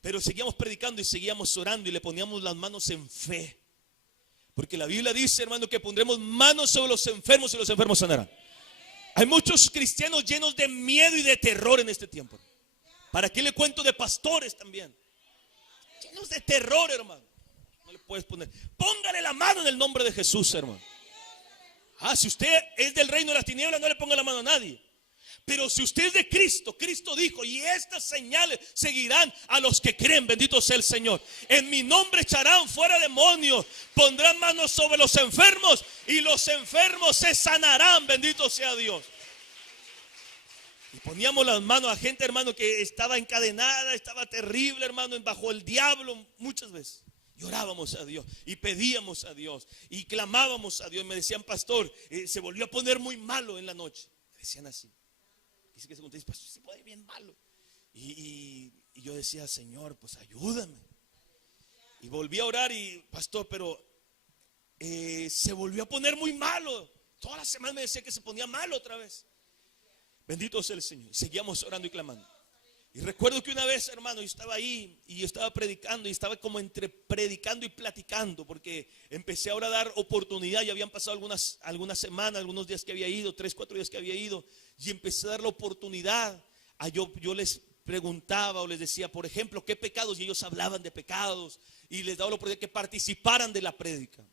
Pero seguíamos predicando y seguíamos orando y le poníamos las manos en fe. Porque la Biblia dice, hermano, que pondremos manos sobre los enfermos y los enfermos sanarán. Hay muchos cristianos llenos de miedo y de terror en este tiempo. ¿Para qué le cuento de pastores también? Llenos de terror, hermano. No le puedes poner. Póngale la mano en el nombre de Jesús, hermano. Si usted es del reino de las tinieblas, no le ponga la mano a nadie. Pero si usted es de Cristo, Cristo dijo, y estas señales seguirán a los que creen, bendito sea el Señor. En mi nombre echarán fuera demonios, pondrán manos sobre los enfermos y los enfermos se sanarán, bendito sea Dios. Y poníamos las manos a gente, hermano, que estaba encadenada, estaba terrible, hermano, bajo el diablo muchas veces. Y orábamos a Dios y pedíamos a Dios y clamábamos a Dios. Me decían, pastor, se volvió a poner muy malo en la noche. Me decían así. Dice que se conté, pastor, se pone bien malo. Y yo decía, Señor, pues ayúdame. Y volví a orar y, pastor, pero se volvió a poner muy malo. Toda la semana me decía que se ponía malo otra vez. Bendito sea el Señor. Y seguíamos orando y clamando. Y recuerdo que una vez, hermano, yo estaba ahí y yo estaba predicando y estaba como entre predicando y platicando, porque empecé ahora a dar oportunidad. Ya habían pasado algunas semanas, algunos días que había ido, 3, 4 días que había ido, y empecé a dar la oportunidad. Yo les preguntaba o les decía, por ejemplo, qué pecados, y ellos hablaban de pecados y les daba la oportunidad que participaran de la prédica.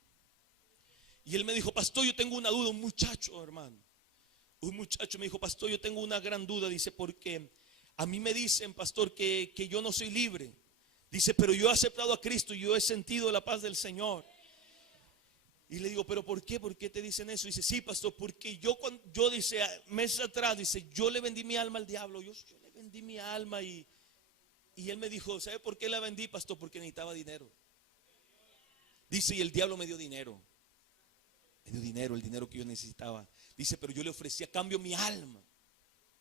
Y él me dijo, pastor, yo tengo una duda. Un muchacho, hermano, un muchacho me dijo, pastor, yo tengo una gran duda. Dice, porque a mí me dicen, pastor, que yo no soy libre. Dice, pero yo he aceptado a Cristo y yo he sentido la paz del Señor. Y le digo, pero ¿por qué? ¿Por qué te dicen eso? Dice, sí, pastor, porque yo dice, meses atrás, dice, yo le vendí mi alma al diablo. Yo le vendí mi alma y él me dijo, ¿sabe por qué la vendí, pastor? Porque necesitaba dinero. Dice, y el diablo me dio dinero. Me dio dinero, el dinero que yo necesitaba. Dice, pero yo le ofrecí a cambio mi alma.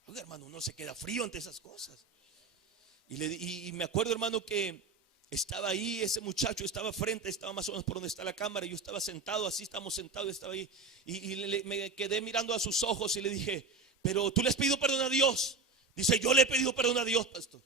Oiga, hermano, uno se queda frío ante esas cosas. Y me acuerdo, hermano, que estaba ahí, ese muchacho estaba frente, estaba más o menos por donde está la cámara. Yo estaba sentado, así estábamos sentados, estaba ahí. Me quedé mirando a sus ojos y le dije, pero tú le has pedido perdón a Dios. Dice, yo le he pedido perdón a Dios, pastor.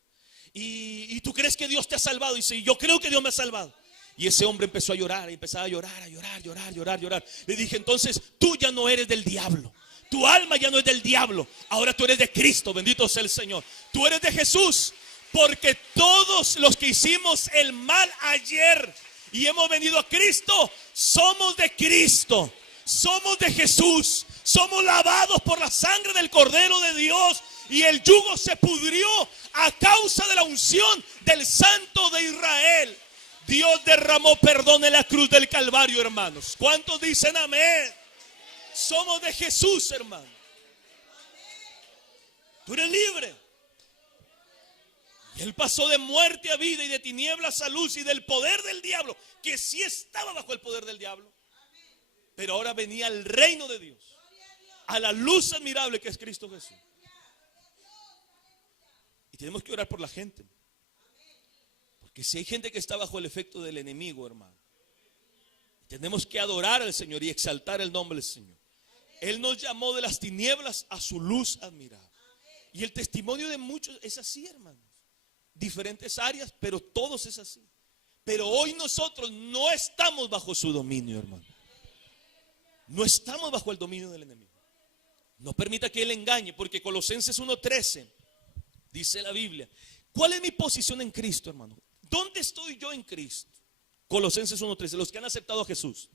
¿Y tú crees que Dios te ha salvado? Dice, yo creo que Dios me ha salvado. Y ese hombre empezó a llorar, y empezaba a llorar. Le dije, entonces tú ya no eres del diablo. Tu alma ya no es del diablo. Ahora tú eres de Cristo, bendito sea el Señor. Tú eres de Jesús. Porque todos los que hicimos el mal ayer y hemos venido a Cristo, somos de Cristo. Somos de Jesús. Somos lavados por la sangre del Cordero de Dios. Y el yugo se pudrió a causa de la unción del Santo de Israel. Dios derramó perdón en la cruz del Calvario, hermanos. ¿Cuántos dicen amén? Somos de Jesús, hermano. Tú eres libre. Y Él pasó de muerte a vida y de tinieblas a luz y del poder del diablo, que sí estaba bajo el poder del diablo, pero ahora venía al reino de Dios, a la luz admirable que es Cristo Jesús. Y tenemos que orar por la gente, porque si hay gente que está bajo el efecto del enemigo, hermano, tenemos que adorar al Señor y exaltar el nombre del Señor. Él nos llamó de las tinieblas a su luz admirable. Y el testimonio de muchos es así, hermanos. Diferentes áreas, pero todos es así. Pero hoy nosotros no estamos bajo su dominio, hermano. No estamos bajo el dominio del enemigo. No permita que él engañe, porque Colosenses 1:13 dice la Biblia. ¿Cuál es mi posición en Cristo, hermano? ¿Dónde estoy yo en Cristo? Colosenses 1:13. Los que han aceptado a Jesús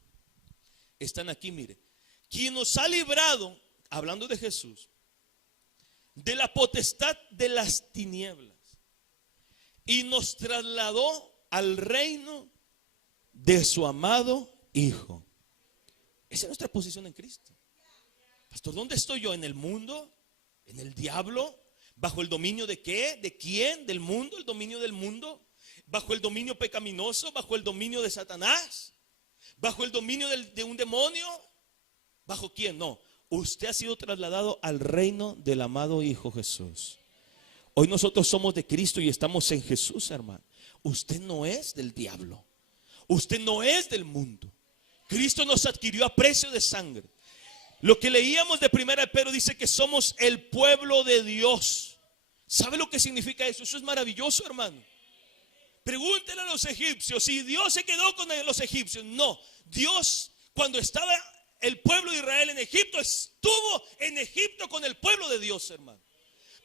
están aquí, mire. Quien nos ha librado, hablando de Jesús, de la potestad de las tinieblas y nos trasladó al reino de su amado Hijo. Esa es nuestra posición en Cristo. Pastor, ¿dónde estoy yo? ¿En el mundo? ¿En el diablo? ¿Bajo el dominio de qué? ¿De quién? ¿Del mundo? ¿El dominio del mundo? ¿Bajo el dominio pecaminoso? ¿Bajo el dominio de Satanás? ¿Bajo el dominio de un demonio? ¿Bajo quién? No. Usted ha sido trasladado al reino del amado Hijo Jesús. Hoy nosotros somos de Cristo y estamos en Jesús, hermano. Usted no es del diablo. Usted no es del mundo. Cristo nos adquirió a precio de sangre. Lo que leíamos de 1 Pedro dice que somos el pueblo de Dios. ¿Sabe lo que significa eso? Eso es maravilloso, hermano. Pregúntenle a los egipcios si Dios se quedó con los egipcios. No, Dios, cuando estaba el pueblo de Israel en Egipto, estuvo en Egipto con el pueblo de Dios, hermano.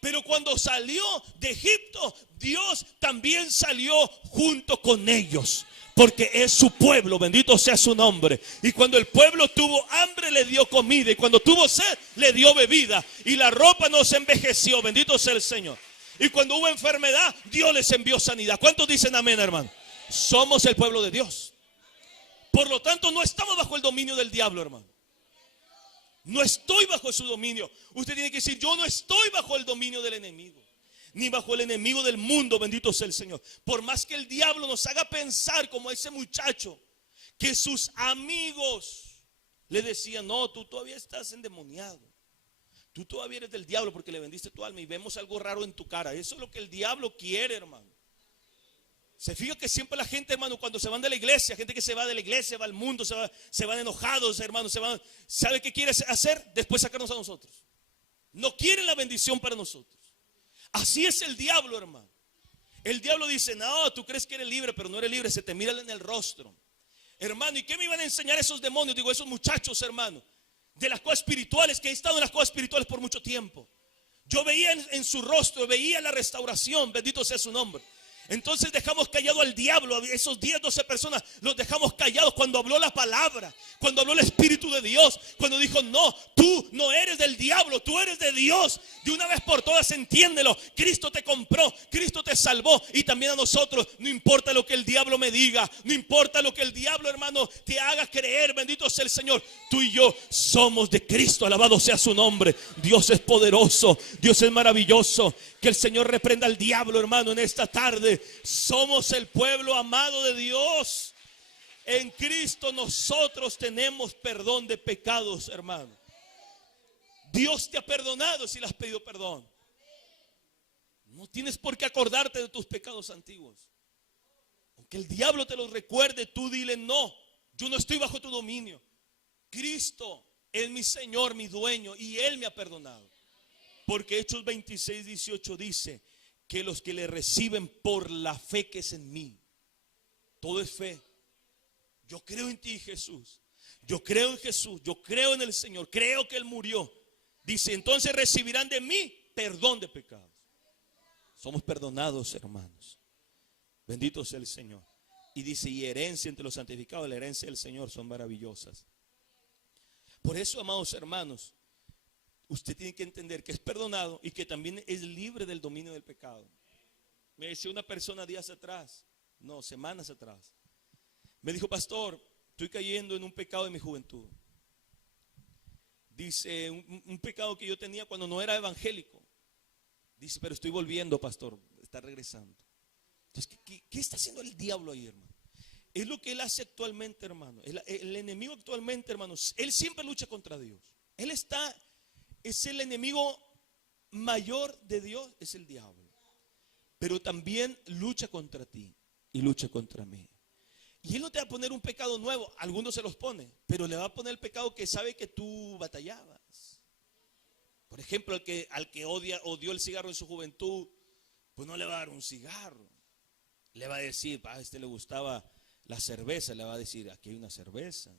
Pero cuando salió de Egipto, Dios también salió junto con ellos, porque es su pueblo, bendito sea su nombre. Y cuando el pueblo tuvo hambre, le dio comida, y cuando tuvo sed, le dio bebida, y la ropa no se envejeció, bendito sea el Señor. Y cuando hubo enfermedad, Dios les envió sanidad. ¿Cuántos dicen amén, hermano? Somos el pueblo de Dios. Por lo tanto, no estamos bajo el dominio del diablo, hermano. No estoy bajo su dominio. Usted tiene que decir, yo no estoy bajo el dominio del enemigo, ni bajo el enemigo del mundo, bendito sea el Señor. Por más que el diablo nos haga pensar como ese muchacho, que sus amigos le decían, no, tú todavía estás endemoniado, tú todavía eres del diablo porque le vendiste tu alma y vemos algo raro en tu cara. Eso es lo que el diablo quiere, hermano. Se fija que siempre la gente, hermano, cuando se van de la iglesia, gente que se va de la iglesia, va al mundo, se van enojados, hermano, ¿sabe qué quiere hacer? Después sacarnos a nosotros. No quieren la bendición para nosotros. Así es el diablo, hermano. El diablo dice, no, tú crees que eres libre, pero no eres libre, se te mira en el rostro. Hermano, ¿y qué me iban a enseñar esos demonios? Digo, esos muchachos, hermano, de las cosas espirituales, que he estado en las cosas espirituales por mucho tiempo. Yo veía en su rostro, veía la restauración, bendito sea su nombre. Entonces dejamos callado al diablo. Esos 10, 12 personas los dejamos callados cuando habló la palabra, cuando habló el Espíritu de Dios, cuando dijo, no, tú no eres del diablo, tú eres de Dios. De una vez por todas, entiéndelo. Cristo te compró, Cristo te salvó, y también a nosotros. No importa lo que el diablo me diga, no importa lo que el diablo, hermano, te haga creer, bendito sea el Señor. Tú y yo somos de Cristo, alabado sea su nombre. Dios es poderoso, Dios es maravilloso. Que el Señor reprenda al diablo, hermano, en esta tarde. Somos el pueblo amado de Dios. En Cristo nosotros tenemos perdón de pecados, hermano. Dios te ha perdonado si le has pedido perdón. No tienes por qué acordarte de tus pecados antiguos. Aunque el diablo te los recuerde, tú dile, no, yo no estoy bajo tu dominio. Cristo es mi Señor, mi dueño, y Él me ha perdonado. Porque Hechos 26, 18 dice que los que le reciben por la fe que es en mí, todo es fe. Yo creo en ti, Jesús. Yo creo en Jesús, yo creo en el Señor, creo que Él murió. Dice, entonces recibirán de mí perdón de pecados. Somos perdonados, hermanos. Bendito sea el Señor. Y dice, y herencia entre los santificados, la herencia del Señor son maravillosas. Por eso, amados hermanos, usted tiene que entender que es perdonado y que también es libre del dominio del pecado. Me decía una persona días atrás, no, semanas atrás. Me dijo, pastor, estoy cayendo en un pecado de mi juventud. Dice, un pecado que yo tenía cuando no era evangélico. Dice, pero estoy volviendo, pastor, está regresando. Entonces, ¿qué está haciendo el diablo ahí, hermano? Es lo que él hace actualmente, hermano. El enemigo actualmente, hermanos, él siempre lucha contra Dios. Es el enemigo mayor de Dios, es el diablo. Pero también lucha contra ti y lucha contra mí. Y él no te va a poner un pecado nuevo, algunos se los pone, pero le va a poner el pecado que sabe que tú batallabas. Por ejemplo, al que odió el cigarro en su juventud, pues no le va a dar un cigarro. Le va a decir, a este le gustaba la cerveza, le va a decir, aquí hay una cerveza.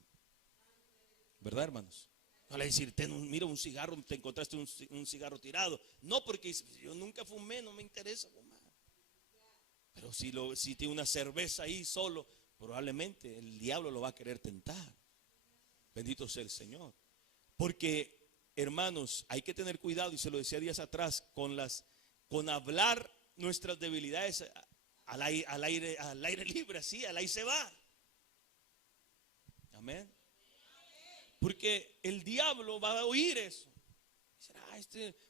¿Verdad, hermanos? No le va a decir, mira un cigarro, te encontraste un cigarro tirado. No, porque yo nunca fumé, no me interesa fumar. Pero si tiene una cerveza ahí solo, probablemente el diablo lo va a querer tentar. Bendito sea el Señor. Porque, hermanos, hay que tener cuidado, y se lo decía días atrás, con hablar nuestras debilidades al aire libre, así, al aire se va. Amén. Porque el diablo va a oír eso.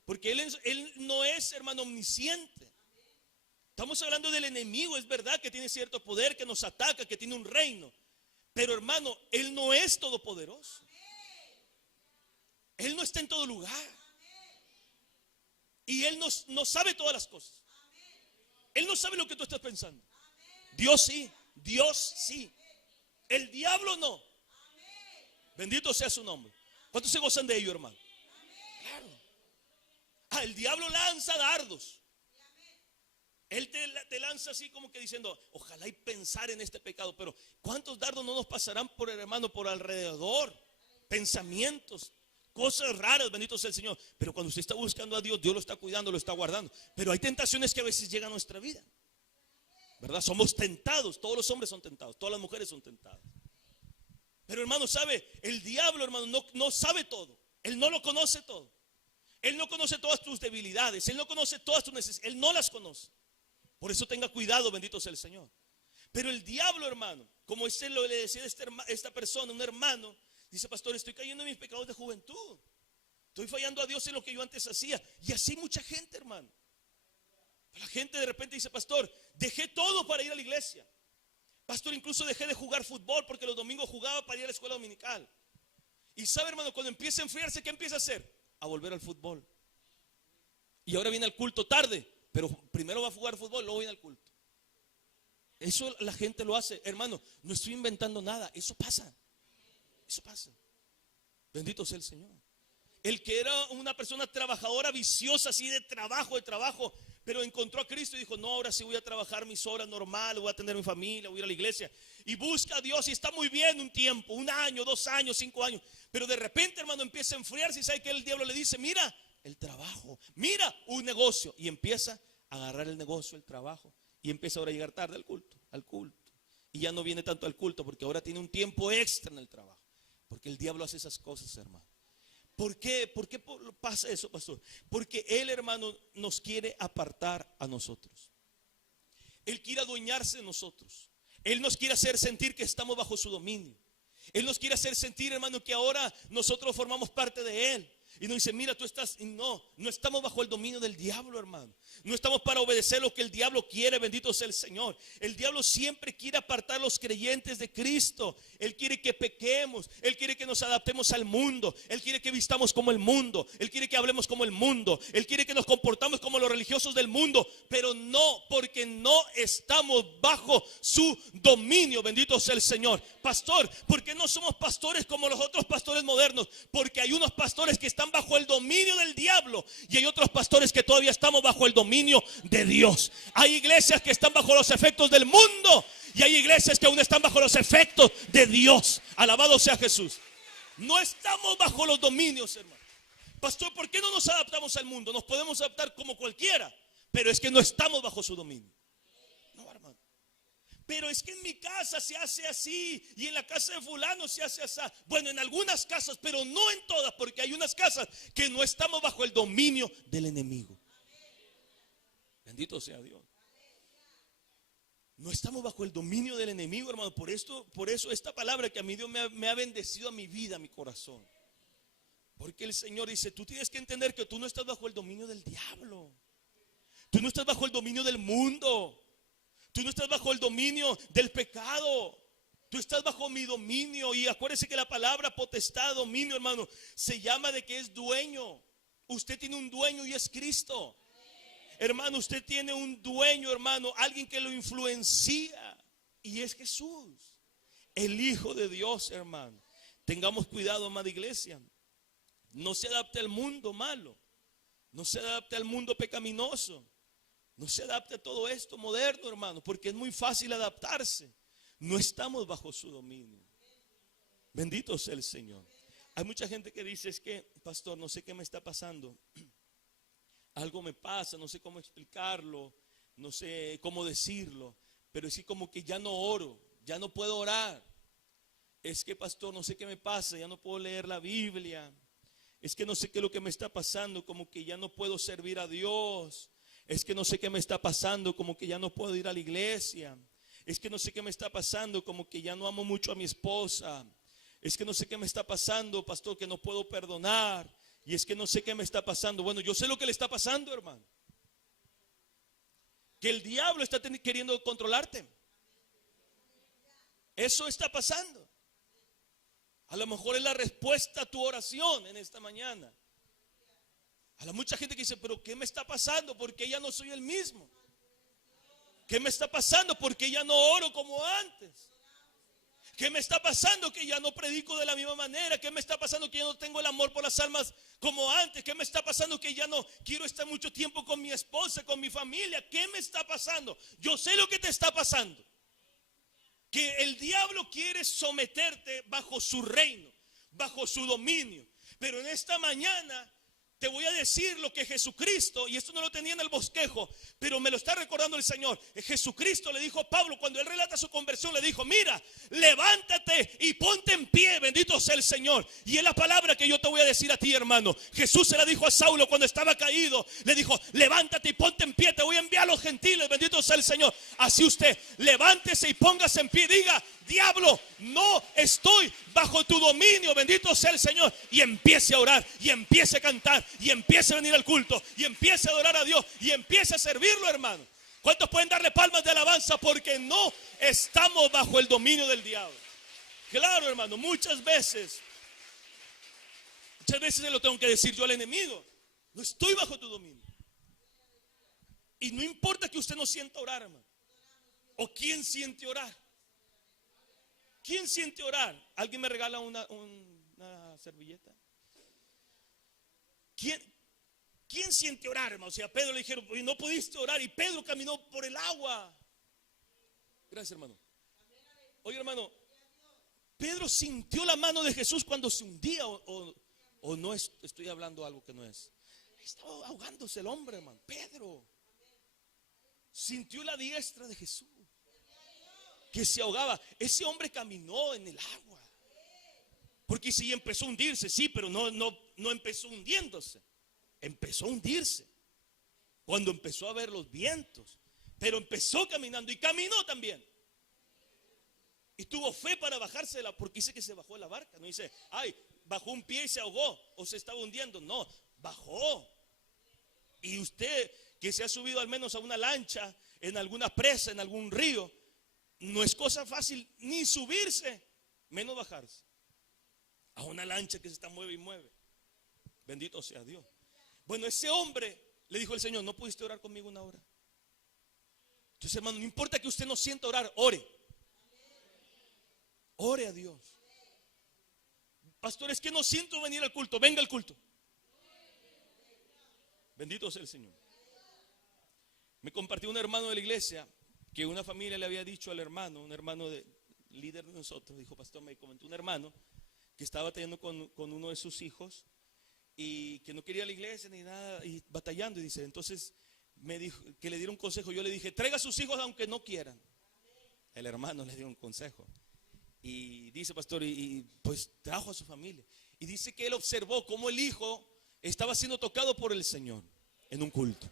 Porque él no es, hermano, omnisciente. Estamos hablando del enemigo, es verdad que tiene cierto poder, que nos ataca, que tiene un reino. Pero, hermano, él no es todopoderoso. Él no está en todo lugar. Y él no sabe todas las cosas. Él no sabe lo que tú estás pensando. Dios sí, Dios sí. El diablo no. Bendito sea su nombre. ¿Cuántos se gozan de ello, hermano? Claro. El diablo lanza dardos. Él te lanza así como que diciendo, ojalá y pensar en este pecado. Pero ¿cuántos dardos no nos pasarán por, hermano, por alrededor? Pensamientos, cosas raras, bendito sea el Señor. Pero cuando usted está buscando a Dios, Dios lo está cuidando, lo está guardando. Pero hay tentaciones que a veces llegan a nuestra vida, ¿verdad? Somos tentados, todos los hombres son tentados, todas las mujeres son tentadas. Pero, hermano, ¿sabe? El diablo, hermano, no sabe todo. Él no lo conoce todo. Él no conoce todas tus debilidades. Él no conoce todas tus necesidades. Él no las conoce. Por eso tenga cuidado, bendito sea el Señor. Pero el diablo, hermano, como le decía a esta persona, un hermano, dice, pastor, estoy cayendo en mis pecados de juventud. Estoy fallando a Dios en lo que yo antes hacía. Y así mucha gente, hermano. La gente de repente dice, pastor, dejé todo para ir a la iglesia. Pastor, incluso dejé de jugar fútbol porque los domingos jugaba para ir a la escuela dominical. Y sabe, hermano, cuando empieza a enfriarse, ¿qué empieza a hacer? A volver al fútbol. Y ahora viene al culto tarde, pero primero va a jugar fútbol, luego viene al culto. Eso la gente lo hace, hermano. No estoy inventando nada, eso pasa. Eso pasa. Bendito sea el Señor. El que era una persona trabajadora, viciosa, así de trabajo, pero encontró a Cristo y dijo, no, ahora sí voy a trabajar mis horas normales, voy a atender a mi familia, voy a ir a la iglesia. Y busca a Dios y está muy bien un tiempo, 1 año, 2 años, 5 años. Pero de repente, hermano, empieza a enfriarse y sabe que el diablo le dice, mira el trabajo, mira un negocio. Y empieza a agarrar el negocio, el trabajo. Y empieza ahora a llegar tarde al culto. Y ya no viene tanto al culto porque ahora tiene un tiempo extra en el trabajo. Porque el diablo hace esas cosas, hermano. ¿Por qué? ¿Por qué pasa eso, pastor? Porque él, hermano, nos quiere apartar a nosotros. Él quiere adueñarse de nosotros. Él nos quiere hacer sentir que estamos bajo su dominio. Él nos quiere hacer sentir, hermano, que ahora nosotros formamos parte de él. Y nos dice, mira, tú estás, no estamos bajo el dominio del diablo, hermano. No estamos para obedecer lo que el diablo quiere, bendito sea el Señor. El diablo siempre quiere apartar a los creyentes de Cristo. Él quiere que pequemos, él quiere que nos adaptemos al mundo. Él quiere que vistamos como el mundo. Él quiere que hablemos como el mundo. Él quiere que nos comportamos como los religiosos del mundo. Pero no, porque no estamos bajo su dominio, bendito sea el Señor. Pastor, ¿por qué no somos pastores como los otros pastores modernos? Porque hay unos pastores que están bajo el dominio del diablo y hay otros pastores que todavía estamos bajo el dominio de Dios. Hay iglesias que están bajo los efectos del mundo y hay iglesias que aún están bajo los efectos de Dios. Alabado sea Jesús. No estamos bajo los dominios, hermano. Pastor, ¿por qué no nos adaptamos al mundo? Nos podemos adaptar como cualquiera, pero es que no estamos bajo su dominio. No, hermano. Pero es que en mi casa se hace así y en la casa de fulano se hace así. Bueno, en algunas casas, pero no en todas, porque hay unas casas que no estamos bajo el dominio del enemigo. Bendito sea Dios. No estamos bajo el dominio del enemigo, hermano. Por eso esta palabra que a mí Dios me ha bendecido a mi vida, a mi corazón. Porque el Señor dice, tú tienes que entender que tú no estás bajo el dominio del diablo. Tú no estás bajo el dominio del mundo. Tú no estás bajo el dominio del pecado. Tú estás bajo mi dominio. Y acuérdese que la palabra potestad, dominio, hermano, se llama de que es dueño. Usted tiene un dueño y es Cristo. Hermano, usted tiene un dueño, hermano, alguien que lo influencia. Y es Jesús, el Hijo de Dios, hermano. Tengamos cuidado, amada iglesia. No se adapte al mundo malo. No se adapte al mundo pecaminoso. No se adapte a todo esto moderno, hermano, porque es muy fácil adaptarse. No estamos bajo su dominio. Bendito sea el Señor. Hay mucha gente que dice, es que, pastor, no sé qué me está pasando. Algo me pasa, no sé cómo explicarlo, no sé cómo decirlo, pero es que como que ya no oro, ya no puedo orar. Es que, pastor, no sé qué me pasa, ya no puedo leer la Biblia. Es que no sé qué es lo que me está pasando, como que ya no puedo servir a Dios. Es que no sé qué me está pasando, como que ya no puedo ir a la iglesia. Es que no sé qué me está pasando, como que ya no amo mucho a mi esposa. Es que no sé qué me está pasando, pastor, que no puedo perdonar. Y es que no sé qué me está pasando. Bueno, yo sé lo que le está pasando, hermano. Que el diablo está queriendo controlarte. Eso está pasando. A lo mejor es la respuesta a tu oración en esta mañana. A la mucha gente que dice, pero ¿qué me está pasando? Porque ya no soy el mismo. ¿Qué me está pasando? Porque ya no oro como antes. ¿Qué me está pasando? Que ya no predico de la misma manera. ¿Qué me está pasando? Que ya no tengo el amor por las almas como antes. ¿Qué me está pasando? Que ya no quiero estar mucho tiempo con mi esposa, con mi familia. ¿Qué me está pasando? Yo sé lo que te está pasando. Que el diablo quiere someterte bajo su reino, bajo su dominio. Pero en esta mañana te voy a decir lo que Jesucristo, y esto no lo tenía en el bosquejo, pero me lo está recordando el Señor. Jesucristo le dijo a Pablo, cuando él relata su conversión, le dijo, mira, levántate y ponte en pie, bendito sea el Señor. Y es la palabra que yo te voy a decir a ti, hermano. Jesús se la dijo a Saulo cuando estaba caído, le dijo, levántate y ponte en pie, te voy a enviar a los gentiles, bendito sea el Señor. Así usted, levántese y póngase en pie, diga, diablo, no estoy bajo tu dominio, bendito sea el Señor. Y empiece a orar, y empiece a cantar, y empiece a venir al culto, y empiece a adorar a Dios, y empiece a servirlo, hermano. ¿Cuántos pueden darle palmas de alabanza? Porque no estamos bajo el dominio del diablo. Claro, hermano, muchas veces se lo tengo que decir yo al enemigo. No estoy bajo tu dominio. Y no importa que usted no sienta orar, hermano. ¿O quién siente orar? ¿Quién siente orar? ¿Alguien me regala una servilleta? ¿quién siente orar, hermano? O sea, a Pedro le dijeron, no pudiste orar, y Pedro caminó por el agua. Gracias, hermano. Oye, hermano, Pedro sintió la mano de Jesús cuando se hundía, o no estoy hablando algo que no es. Estaba ahogándose el hombre, hermano. Pedro sintió la diestra de Jesús que se ahogaba. Ese hombre caminó en el agua. Porque si empezó a hundirse, sí, pero no empezó hundiéndose. Empezó a hundirse cuando empezó a ver los vientos. Pero empezó caminando y caminó también. Y tuvo fe para bajarse porque dice que se bajó de la barca. No dice, ay, bajó un pie y se ahogó o se estaba hundiendo. No, bajó. Y usted que se ha subido al menos a una lancha, en alguna presa, en algún río, no es cosa fácil ni subirse, menos bajarse a una lancha que se está mueve y mueve. Bendito sea Dios. Bueno, ese hombre le dijo al Señor, ¿no pudiste orar conmigo una hora? Entonces, hermano, no importa que usted no sienta orar, ore. Ore a Dios. Pastor, es que no siento venir al culto. Venga al culto. Bendito sea el Señor. Me compartió un hermano de la iglesia que una familia le había dicho al hermano, un hermano líder de nosotros, dijo, pastor, me comentó un hermano que estaba teniendo con uno de sus hijos y que no quería a la iglesia ni nada, y batallando, y dice, entonces me dijo que le diera un consejo. Yo le dije, traiga a sus hijos aunque no quieran. El hermano le dio un consejo y dice, pastor, y pues trajo a su familia, y dice que él observó cómo el hijo estaba siendo tocado por el Señor en un culto.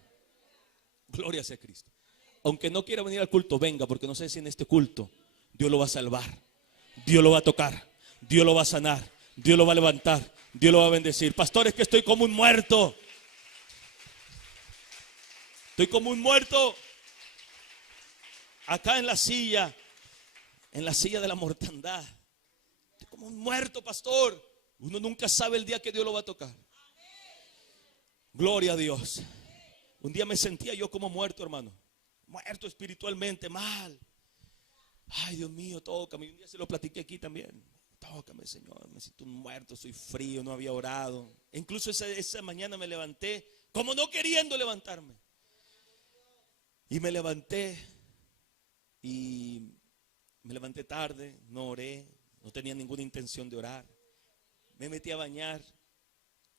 Gloria sea a Cristo. Aunque no quiera venir al culto, venga, porque no sé si en este culto Dios lo va a salvar, Dios lo va a tocar, Dios lo va a sanar, Dios lo va a levantar, Dios lo va a bendecir. Pastor, es que estoy como un muerto. Estoy como un muerto acá en la silla de la mortandad. Estoy como un muerto, pastor. Uno nunca sabe el día que Dios lo va a tocar. Gloria a Dios. Un día me sentía yo como muerto, hermano. Muerto espiritualmente, mal. Ay, Dios mío, tócame. Un día se lo platiqué aquí también. Tócame, Señor. Me siento muerto, soy frío, no había orado. Incluso esa mañana me levanté como no queriendo levantarme. Y me levanté. Y me levanté tarde, no oré, no tenía ninguna intención de orar. Me metí a bañar,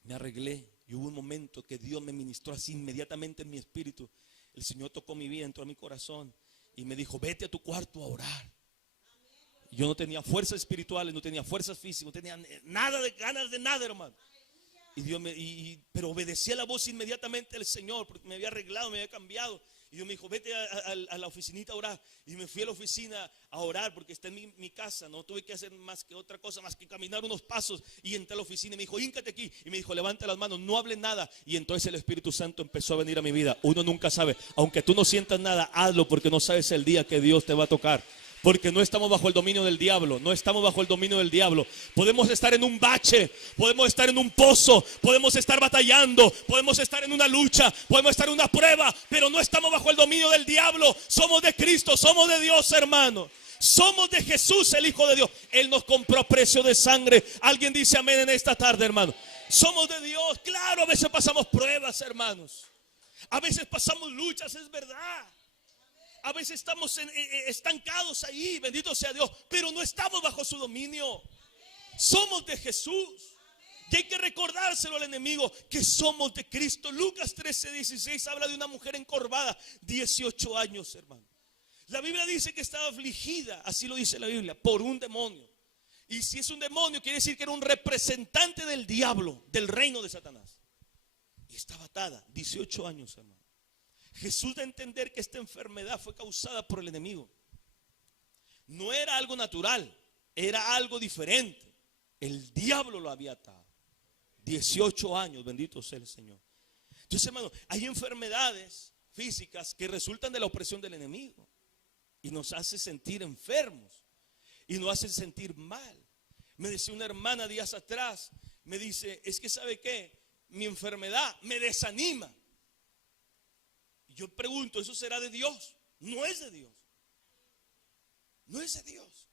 me arreglé. Y hubo un momento que Dios me ministró así inmediatamente en mi espíritu. El Señor tocó mi vida, entró a mi corazón y me dijo, vete a tu cuarto a orar. Yo no tenía fuerzas espirituales, no tenía fuerzas físicas, no tenía nada de ganas de nada, hermano. Y Dios pero obedecía la voz inmediatamente del Señor, porque me había arreglado, me había cambiado. Y Dios me dijo, vete a la oficinita a orar. Y me fui a la oficina a orar porque está en mi casa. No tuve que hacer más que otra cosa, más que caminar unos pasos. Y entré a la oficina y me dijo, híncate aquí. Y me dijo, levanta las manos, no hable nada. Y entonces el Espíritu Santo empezó a venir a mi vida. Uno nunca sabe, aunque tú no sientas nada, hazlo, porque no sabes el día que Dios te va a tocar. Porque no estamos bajo el dominio del diablo. No estamos bajo el dominio del diablo. Podemos estar en un bache, podemos estar en un pozo, podemos estar batallando, podemos estar en una lucha, podemos estar en una prueba, pero no estamos bajo el dominio del diablo. Somos de Cristo, somos de Dios, hermano. Somos de Jesús, el Hijo de Dios. Él nos compró a precio de sangre. Alguien dice amén en esta tarde, hermano. Somos de Dios. Claro, a veces pasamos pruebas, hermanos. A veces pasamos luchas, es verdad. A veces estamos estancados ahí, bendito sea Dios, pero no estamos bajo su dominio. Somos de Jesús. Y hay que recordárselo al enemigo que somos de Cristo. Lucas 13:16 habla de una mujer encorvada, 18 años, hermano. La Biblia dice que estaba afligida, así lo dice la Biblia, por un demonio. Y si es un demonio, quiere decir que era un representante del diablo, del reino de Satanás. Y estaba atada, 18 años, hermano. Jesús da a entender que esta enfermedad fue causada por el enemigo. No era algo natural, era algo diferente. El diablo lo había atado. 18 años, bendito sea el Señor. Entonces, hermano, hay enfermedades físicas que resultan de la opresión del enemigo y nos hace sentir enfermos y nos hace sentir mal. Me decía una hermana días atrás, me dice, es que ¿sabe qué? Mi enfermedad me desanima. Yo pregunto, ¿eso será de Dios? No es de Dios. No es de Dios.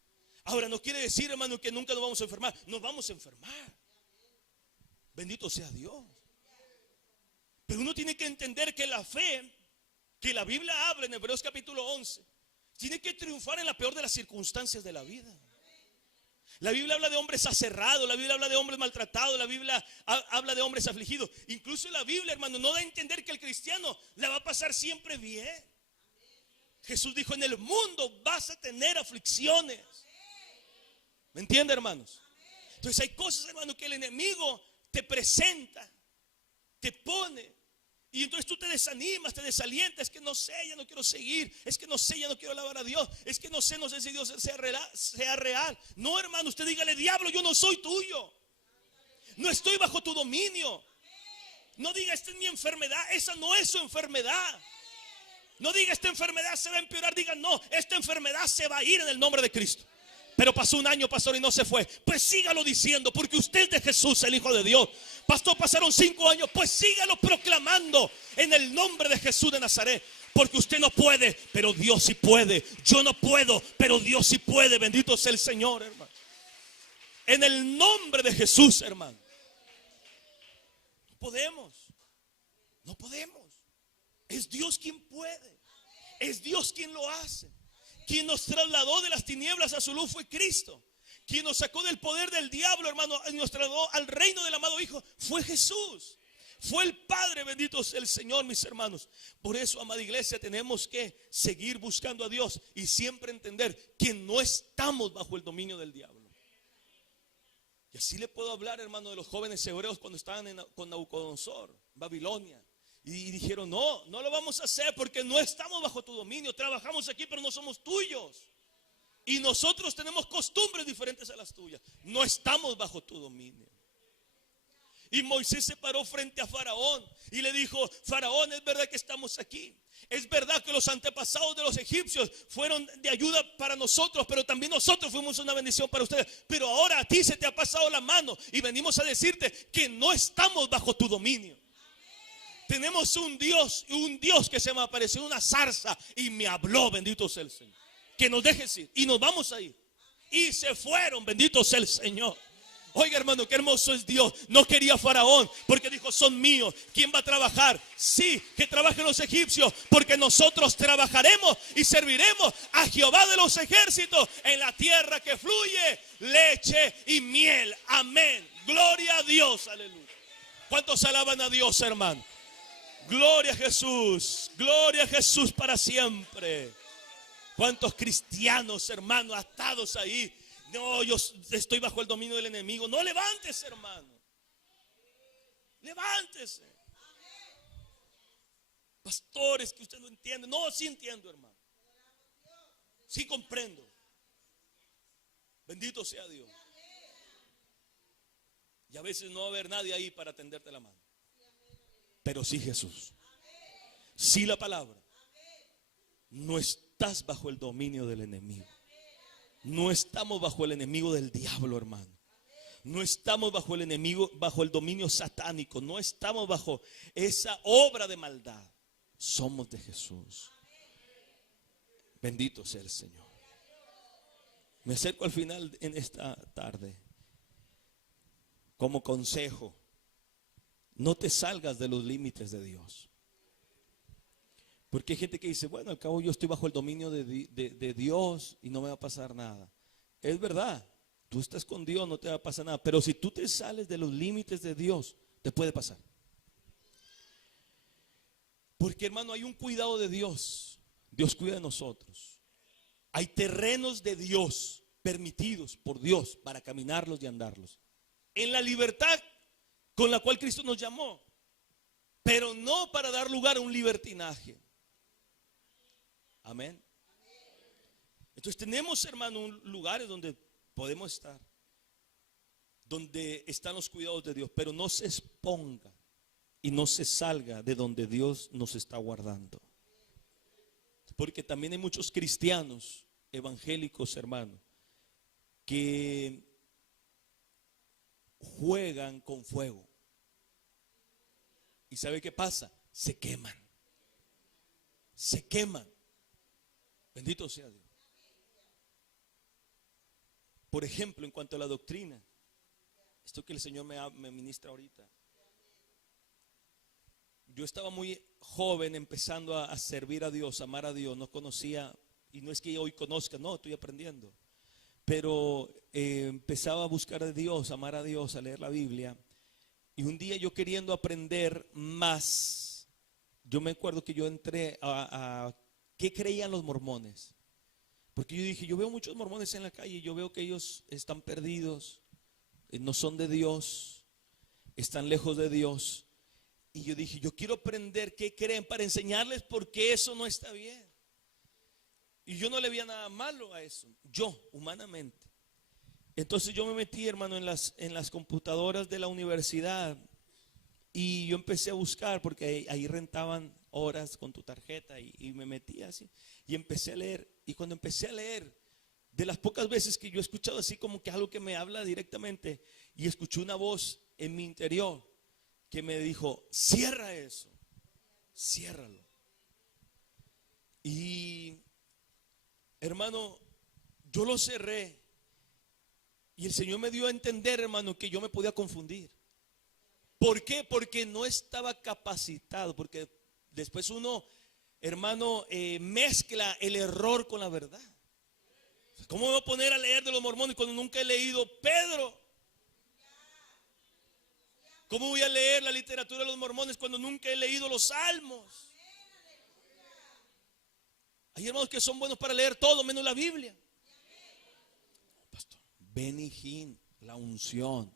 Ahora no quiere decir, hermano, que nunca nos vamos a enfermar. Nos vamos a enfermar. Bendito sea Dios. Pero uno tiene que entender que la fe, que la Biblia habla en Hebreos capítulo 11, tiene que triunfar en la peor de las circunstancias de la vida. La Biblia habla de hombres aserrados, la Biblia habla de hombres maltratados, la Biblia habla de hombres afligidos. Incluso la Biblia, hermano, no da a entender que el cristiano la va a pasar siempre bien. Jesús dijo, en el mundo vas a tener aflicciones. ¿Me entiende, hermanos? Entonces hay cosas, hermano, que el enemigo te presenta, te pone, y entonces tú te desanimas, te desalientas. Es que no sé, ya no quiero seguir. Es que no sé, ya no quiero alabar a Dios. Es que no sé si Dios sea real. No, hermano, usted dígale, diablo, yo no soy tuyo. No estoy bajo tu dominio. No diga, esta es mi enfermedad. Esa no es su enfermedad. No diga, esta enfermedad se va a empeorar. Diga, no, esta enfermedad se va a ir en el nombre de Cristo. Pero pasó un año, pastor, y no se fue. Pues sígalo diciendo, porque usted es de Jesús, el Hijo de Dios. Pastor, pasaron 5 años. Pues sígalo proclamando en el nombre de Jesús de Nazaret. Porque usted no puede, pero Dios sí puede. Yo no puedo, pero Dios sí puede. Bendito sea el Señor, hermano. En el nombre de Jesús, hermano. No podemos. No podemos. Es Dios quien puede. Es Dios quien lo hace. Quien nos trasladó de las tinieblas a su luz fue Cristo. Quien nos sacó del poder del diablo, hermano, y nos trasladó al reino del amado Hijo fue Jesús. Fue el Padre, bendito sea el Señor, mis hermanos. Por eso, amada iglesia, tenemos que seguir buscando a Dios y siempre entender que no estamos bajo el dominio del diablo. Y así le puedo hablar, hermano, de los jóvenes hebreos cuando estaban con Nabucodonosor, Babilonia. Y dijeron, no lo vamos a hacer porque no estamos bajo tu dominio. Trabajamos aquí, pero no somos tuyos. Y nosotros tenemos costumbres diferentes a las tuyas. No estamos bajo tu dominio. Y Moisés se paró frente a Faraón y le dijo, Faraón, es verdad que estamos aquí. Es verdad que los antepasados de los egipcios fueron de ayuda para nosotros, pero también nosotros fuimos una bendición para ustedes. Pero ahora a ti se te ha pasado la mano y venimos a decirte que no estamos bajo tu dominio. Tenemos un Dios que se me apareció en una zarza y me habló, bendito sea el Señor. Que nos dejes ir y nos vamos a ir. Y se fueron, bendito sea el Señor. Oiga, hermano, qué hermoso es Dios. No quería Faraón porque dijo, son míos. ¿Quién va a trabajar? Sí, que trabajen los egipcios, porque nosotros trabajaremos y serviremos a Jehová de los ejércitos en la tierra que fluye leche y miel. Amén. Gloria a Dios, aleluya. ¿Cuántos alaban a Dios, hermano? Gloria a Jesús para siempre. ¿Cuántos cristianos, hermanos, atados ahí? No, yo estoy bajo el dominio del enemigo. No, levántese, hermano. Levántese. Pastores, que usted no entiende. No, sí entiendo, hermano. Sí comprendo. Bendito sea Dios. Y a veces no va a haber nadie ahí para tenderte la mano. Pero sí Jesús. Sí la palabra. No estás bajo el dominio del enemigo. No estamos bajo el enemigo del diablo, hermano. No estamos bajo el enemigo, bajo el dominio satánico. No estamos bajo esa obra de maldad. Somos de Jesús. Bendito sea el Señor. Me acerco al final en esta tarde. Como consejo, no te salgas de los límites de Dios. Porque hay gente que dice, bueno, al cabo yo estoy bajo el dominio de Dios y no me va a pasar nada. Es verdad, tú estás con Dios, no te va a pasar nada. Pero si tú te sales de los límites de Dios, te puede pasar. Porque, hermano, hay un cuidado de Dios. Dios cuida de nosotros. Hay terrenos de Dios permitidos por Dios para caminarlos y andarlos. En la libertad con la cual Cristo nos llamó, pero no para dar lugar a un libertinaje. Amén. Entonces tenemos, hermano, lugares donde podemos estar, donde están los cuidados de Dios, pero no se exponga y no se salga de donde Dios nos está guardando. Porque también hay muchos cristianos evangélicos, hermano, que juegan con fuego. ¿Y sabe qué pasa? Se queman. Se queman. Bendito sea Dios. Por ejemplo, en cuanto a la doctrina, esto que el Señor me ministra ahorita. yo estaba muy joven empezando a servir a Dios, a amar a Dios. No conocía, y no es que hoy conozca, no, estoy aprendiendo. Pero empezaba a buscar a Dios, a amar a Dios, a leer la Biblia. Y un día yo queriendo aprender más, yo me acuerdo que yo entré a ¿qué creían los mormones? Porque yo dije, yo veo muchos mormones en la calle, yo veo que ellos están perdidos, no son de Dios, están lejos de Dios. Y yo dije, yo quiero aprender qué creen para enseñarles porque eso no está bien. Y yo no le veía nada malo a eso, yo, humanamente. Entonces yo me metí, hermano, en las computadoras de la universidad. Y yo empecé a buscar, porque ahí rentaban horas con tu tarjeta. Y me metí así, y empecé a leer. Y cuando empecé a leer, de las pocas veces que yo he escuchado así como que algo que me habla directamente, y escuché una voz en mi interior que me dijo, cierra eso, ciérralo. Y hermano, yo lo cerré. Y el Señor me dio a entender, hermano, que yo me podía confundir. ¿Por qué? Porque no estaba capacitado. Porque después uno, hermano, mezcla el error con la verdad. ¿Cómo me voy a poner a leer de los mormones cuando nunca he leído Pedro? ¿Cómo voy a leer la literatura de los mormones cuando nunca he leído los salmos? Hay hermanos que son buenos para leer todo menos la Biblia. Pastor, Benny Hinn, la unción.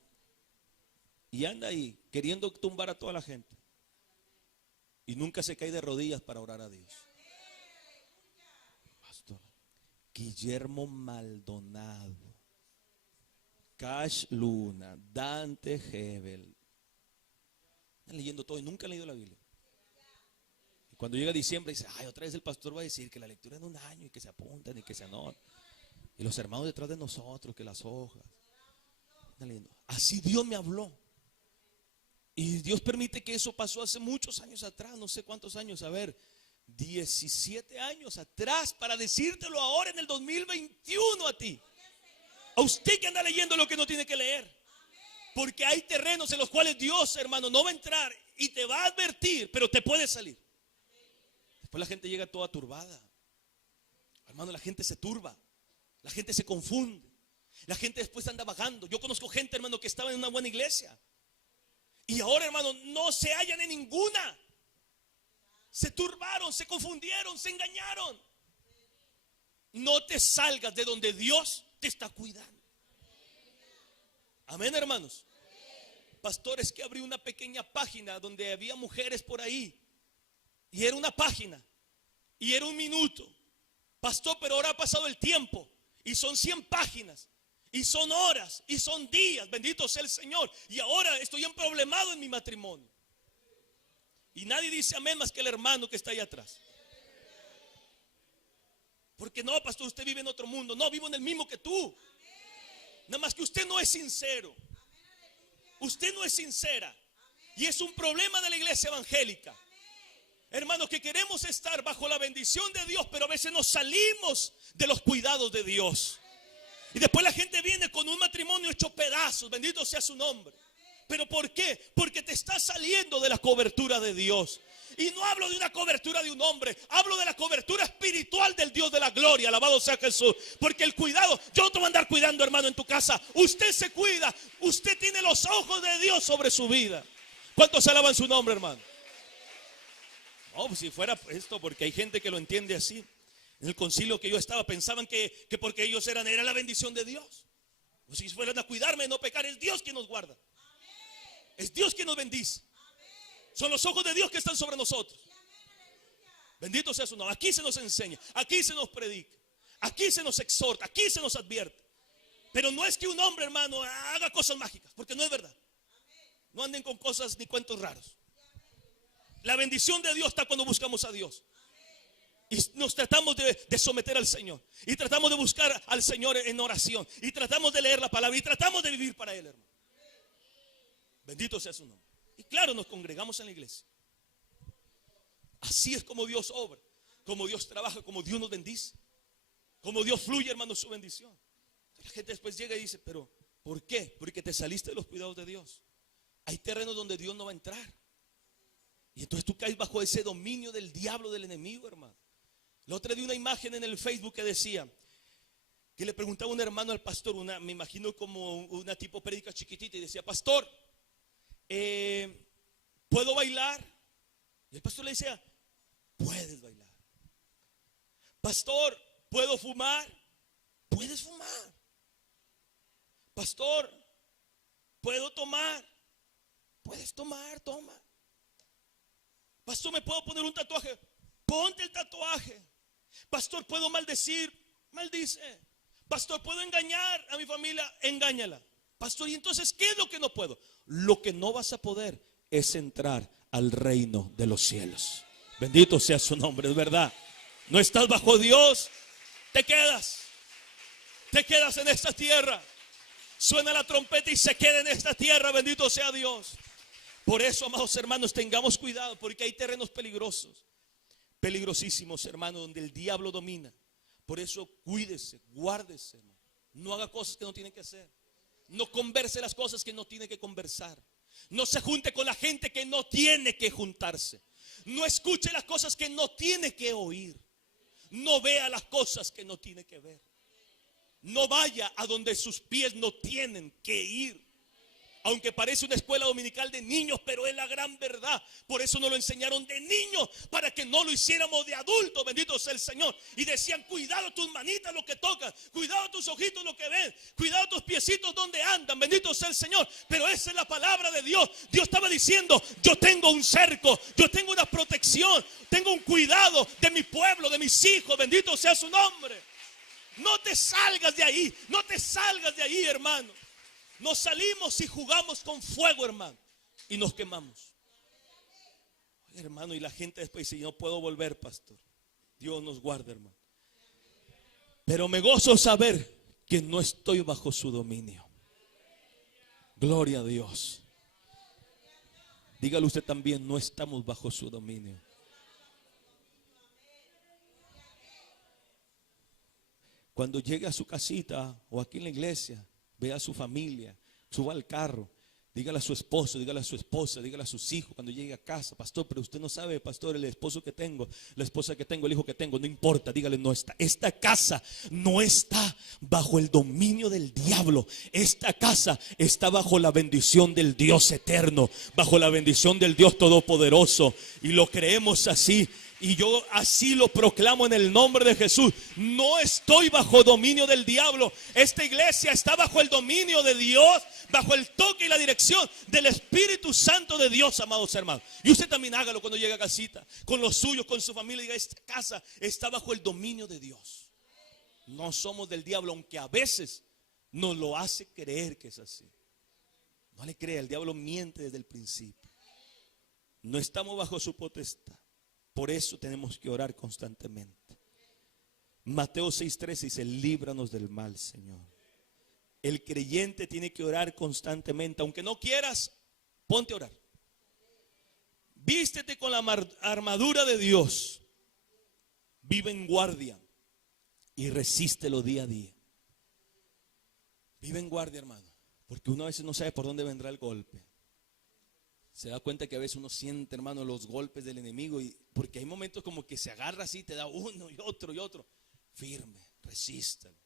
Y anda ahí queriendo tumbar a toda la gente. Y nunca se cae de rodillas para orar a Dios. Pastor, Guillermo Maldonado, Cash Luna, Dante Hebel. Están leyendo todo y nunca han leído la Biblia. Y cuando llega diciembre dice, ay, otra vez el pastor va a decir que la lectura en un año y que se apuntan y que se anotan. Y los hermanos detrás de nosotros, que las hojas. Están leyendo. Así Dios me habló. Y Dios permite que eso pasó hace muchos años atrás, no sé cuántos años, a ver, 17 años atrás, para decírtelo ahora en el 2021 a ti. A usted que anda leyendo lo que no tiene que leer. Porque hay terrenos en los cuales Dios, hermano, no va a entrar y te va a advertir, pero te puede salir. Después la gente llega toda turbada. Hermano, la gente se turba. La gente se confunde. La gente después anda vagando. Yo conozco gente, hermano, que estaba en una buena iglesia. Y ahora, hermano, no se hallan en ninguna. Se turbaron, se confundieron, se engañaron. No te salgas de donde Dios te está cuidando. Amén, hermanos. Pastores, que abrí una pequeña página donde había mujeres por ahí. Y era una página. Y era un minuto. Pastor, pero ahora ha pasado el tiempo. Y son 100 páginas. Y son horas. Y son días. Bendito sea el Señor. Y ahora estoy emproblemado en mi matrimonio. Y nadie dice amén más que el hermano que está ahí atrás. Porque no, pastor, usted vive en otro mundo. No, vivo en el mismo que tú. Nada más que usted no es sincero. Usted no es sincera. Y es un problema de la iglesia evangélica. Hermanos, que queremos estar bajo la bendición de Dios, pero a veces nos salimos de los cuidados de Dios. Y después la gente viene con un matrimonio hecho pedazos. Bendito sea su nombre. ¿Pero por qué? Porque te estás saliendo de la cobertura de Dios. Y no hablo de una cobertura de un hombre, hablo de la cobertura espiritual del Dios de la gloria. Alabado sea Jesús. Porque el cuidado, yo no te voy a andar cuidando, hermano, en tu casa. Usted se cuida, usted tiene los ojos de Dios sobre su vida. ¿Cuántos alaban su nombre, hermano? No, pues si fuera esto, porque hay gente que lo entiende así. En el concilio que yo estaba pensaban que porque ellos era la bendición de Dios. O si fueran a cuidarme, no pecar, es Dios quien nos guarda. Es Dios quien nos bendice. Son los ojos de Dios que están sobre nosotros. Bendito sea su nombre. Aquí se nos enseña, aquí se nos predica, aquí se nos exhorta, aquí se nos advierte. Pero no es que un hombre, hermano, haga cosas mágicas, porque no es verdad. No anden con cosas ni cuentos raros. La bendición de Dios está cuando buscamos a Dios. Y nos tratamos de someter al Señor. Y tratamos de buscar al Señor en oración. Y tratamos de leer la palabra. Y tratamos de vivir para Él, hermano. Bendito sea su nombre. Y claro, nos congregamos en la iglesia. Así es como Dios obra, como Dios trabaja, como Dios nos bendice, como Dios fluye, hermano, su bendición. La gente después llega y dice, pero ¿por qué? Porque te saliste de los cuidados de Dios. Hay terrenos donde Dios no va a entrar. Y entonces tú caes bajo ese dominio del diablo, del enemigo, hermano. La otra, vi una imagen en el Facebook que decía, que le preguntaba un hermano al pastor, me imagino como una tipo prédica chiquitita, y decía: pastor, ¿puedo bailar? Y el pastor le decía: puedes bailar. Pastor, ¿puedo fumar? Puedes fumar. Pastor, ¿puedo tomar? Puedes tomar, toma. Pastor, ¿me puedo poner un tatuaje? Ponte el tatuaje. Pastor, ¿puedo maldecir? Maldice. Pastor, ¿puedo engañar a mi familia? Engáñala. Pastor, ¿y entonces qué es lo que no puedo? Lo que no vas a poder es entrar al reino de los cielos. Bendito sea su nombre, es verdad. No estás bajo Dios, te quedas en esta tierra. Suena la trompeta y se queda en esta tierra, bendito sea Dios. Por eso, amados hermanos, tengamos cuidado, porque hay terrenos peligrosos, peligrosísimos, hermanos, donde el diablo domina. Por eso cuídese, guárdese, hermano. No haga cosas que no tiene que hacer. No converse las cosas que no tiene que conversar. No se junte con la gente que no tiene que juntarse. No escuche las cosas que no tiene que oír. No vea las cosas que no tiene que ver. No vaya a donde sus pies no tienen que ir. Aunque parece una escuela dominical de niños, pero es la gran verdad. Por eso nos lo enseñaron de niños, para que no lo hiciéramos de adultos. Bendito sea el Señor. Y decían: cuidado tus manitas lo que tocan, cuidado tus ojitos lo que ven, cuidado tus piecitos donde andan. Bendito sea el Señor. Pero esa es la palabra de Dios. Dios estaba diciendo: yo tengo un cerco, yo tengo una protección, tengo un cuidado de mi pueblo, de mis hijos. Bendito sea su nombre. No te salgas de ahí, no te salgas de ahí, hermano. Nos salimos y jugamos con fuego, hermano, y nos quemamos. Hermano, y la gente después dice: no puedo volver, pastor. Dios nos guarde, hermano. Pero me gozo saber que no estoy bajo su dominio. Gloria a Dios. Dígale usted también: no estamos bajo su dominio. Cuando llegue a su casita o aquí en la iglesia, vea a su familia, suba al carro, dígale a su esposo, dígale a su esposa, dígale a sus hijos cuando llegue a casa: pastor, pero usted no sabe, pastor, el esposo que tengo, la esposa que tengo, el hijo que tengo, no importa. Dígale: no está, esta casa no está bajo el dominio del diablo. Esta casa está bajo la bendición del Dios eterno, bajo la bendición del Dios todopoderoso. Y lo creemos así. Y yo así lo proclamo en el nombre de Jesús. No estoy bajo dominio del diablo. Esta iglesia está bajo el dominio de Dios, bajo el toque y la dirección del Espíritu Santo de Dios, amados hermanos. Y usted también hágalo cuando llegue a casita, con los suyos, con su familia. Diga: esta casa está bajo el dominio de Dios. No somos del diablo, aunque a veces nos lo hace creer que es así. No le crea, el diablo miente desde el principio. No estamos bajo su potestad. Por eso tenemos que orar constantemente. Mateo 6:13 dice: líbranos del mal, Señor. El creyente tiene que orar constantemente. Aunque no quieras, ponte a orar. Vístete con la armadura de Dios. Vive en guardia y resístelo día a día. Vive en guardia, hermano, porque uno a veces no sabe por dónde vendrá el golpe. Se da cuenta que a veces uno siente, hermano, los golpes del enemigo, y porque hay momentos como que se agarra así, te da uno y otro y otro. Firme, resístalo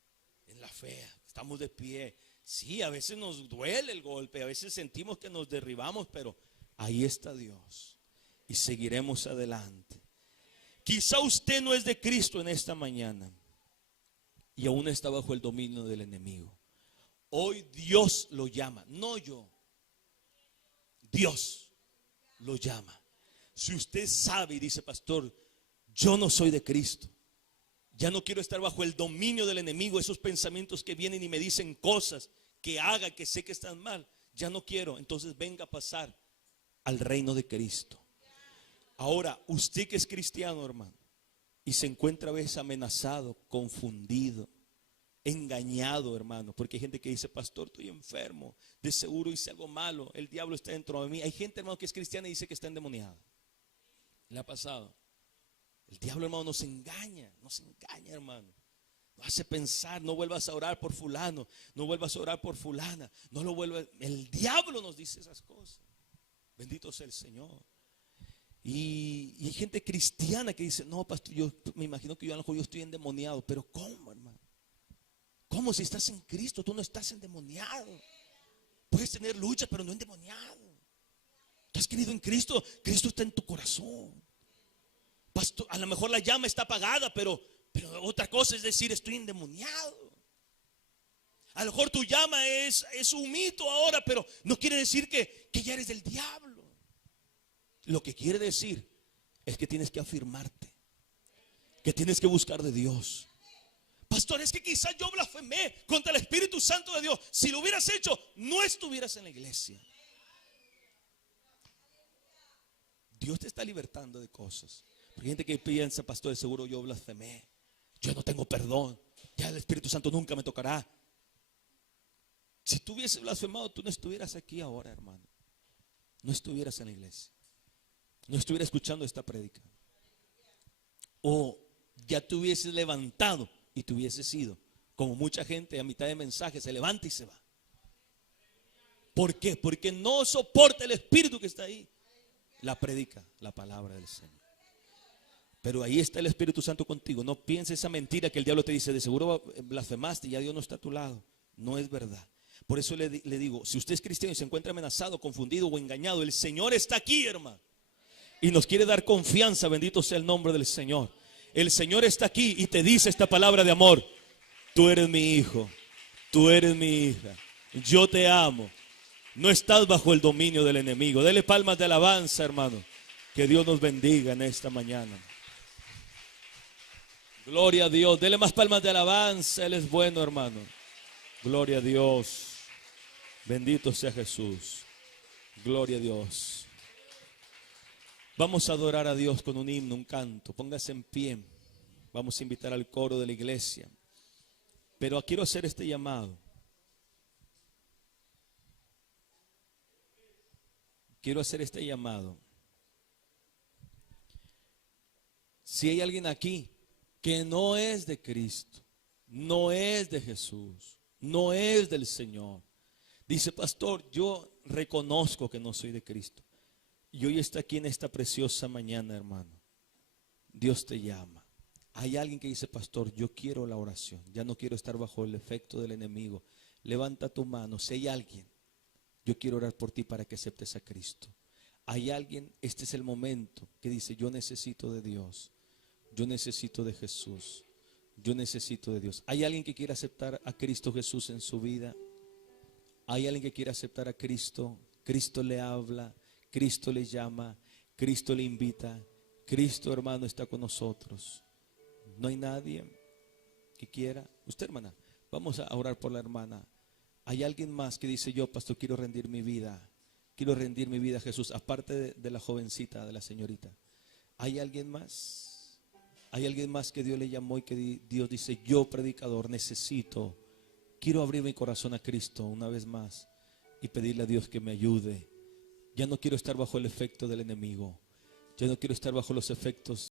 en la fe. Estamos de pie. Sí, a veces nos duele el golpe, a veces sentimos que nos derribamos, pero ahí está Dios y seguiremos adelante. Quizá usted no es de Cristo en esta mañana y aún está bajo el dominio del enemigo. Hoy Dios lo llama, no yo. Dios lo llama. Si usted sabe y dice: pastor, yo no soy de Cristo, ya no quiero estar bajo el dominio del enemigo, esos pensamientos que vienen y me dicen cosas que haga, que sé que están mal, ya no quiero. Entonces venga a pasar al reino de Cristo. Ahora, usted que es cristiano, hermano, y se encuentra a veces amenazado, confundido, engañado, hermano, porque hay gente que dice: pastor, estoy enfermo, de seguro hice algo malo, el diablo está dentro de mí. Hay gente, hermano, que es cristiana y dice que está endemoniada. Le ha pasado. El diablo, hermano, nos engaña, hermano. Nos hace pensar: no vuelvas a orar por fulano, no vuelvas a orar por fulana, el diablo nos dice esas cosas. Bendito sea el Señor. Y hay gente cristiana que dice, no, pastor, yo me imagino que yo a lo mejor yo estoy endemoniado. Pero ¿cómo, hermano? ¿Cómo? Si estás en Cristo, tú no estás endemoniado. Puedes tener luchas, pero no endemoniado. Tú has querido en Cristo, Cristo está en tu corazón. Pastor, a lo mejor la llama está apagada, pero otra cosa es decir, estoy endemoniado. A lo mejor tu llama es un mito ahora, pero no quiere decir que ya eres del diablo. Lo que quiere decir es que tienes que afirmarte, que tienes que buscar de Dios. Pastor, es que quizás yo blasfemé contra el Espíritu Santo de Dios. Si lo hubieras hecho, no estuvieras en la iglesia. Dios te está libertando de cosas. Porque hay gente que piensa, pastor, de seguro yo blasfemé, yo no tengo perdón, ya el Espíritu Santo nunca me tocará. Si tú hubieses blasfemado, tú no estuvieras aquí ahora, hermano. No estuvieras en la iglesia. No estuvieras escuchando esta prédica. O ya te hubieses levantado y te hubieses ido. Como mucha gente a mitad de mensaje se levanta y se va. ¿Por qué? Porque no soporta el Espíritu que está ahí. La prédica, la palabra del Señor. Pero ahí está el Espíritu Santo contigo. No pienses esa mentira que el diablo te dice, de seguro blasfemaste y ya Dios no está a tu lado. No es verdad. Por eso le digo, si usted es cristiano y se encuentra amenazado, confundido o engañado, el Señor está aquí, hermano. Y nos quiere dar confianza, bendito sea el nombre del Señor. El Señor está aquí y te dice esta palabra de amor. Tú eres mi hijo, tú eres mi hija, yo te amo. No estás bajo el dominio del enemigo. Dele palmas de alabanza, hermano. Que Dios nos bendiga en esta mañana. Gloria a Dios. Dele más palmas de alabanza. Él es bueno, hermano. Gloria a Dios. Bendito sea Jesús. Gloria a Dios. Vamos a adorar a Dios con un himno, un canto. Póngase en pie. Vamos a invitar al coro de la iglesia. Pero quiero hacer este llamado. Quiero hacer este llamado. Si hay alguien aquí que no es de Cristo, no es de Jesús, no es del Señor, dice, pastor, yo reconozco que no soy de Cristo. Y hoy está aquí en esta preciosa mañana, hermano. Dios te llama. Hay alguien que dice, pastor, yo quiero la oración. Ya no quiero estar bajo el efecto del enemigo. Levanta tu mano. Si hay alguien, yo quiero orar por ti para que aceptes a Cristo. Hay alguien, este es el momento, que dice, yo necesito de Dios. Yo necesito de Jesús. Yo necesito de Dios. ¿Hay alguien que quiere aceptar a Cristo Jesús en su vida? ¿Hay alguien que quiere aceptar a Cristo? Cristo le habla, Cristo le llama, Cristo le invita. Cristo, hermano, está con nosotros. No hay nadie que quiera. Usted, hermana, vamos a orar por la hermana. ¿Hay alguien más que dice, yo, pastor, quiero rendir mi vida? Quiero rendir mi vida a Jesús, aparte de la jovencita, de la señorita. ¿Hay alguien más? ¿Hay alguien más que Dios le llamó y que Dios dice, yo, predicador, quiero abrir mi corazón a Cristo una vez más y pedirle a Dios que me ayude? Ya no quiero estar bajo el efecto del enemigo. Ya no quiero estar bajo los efectos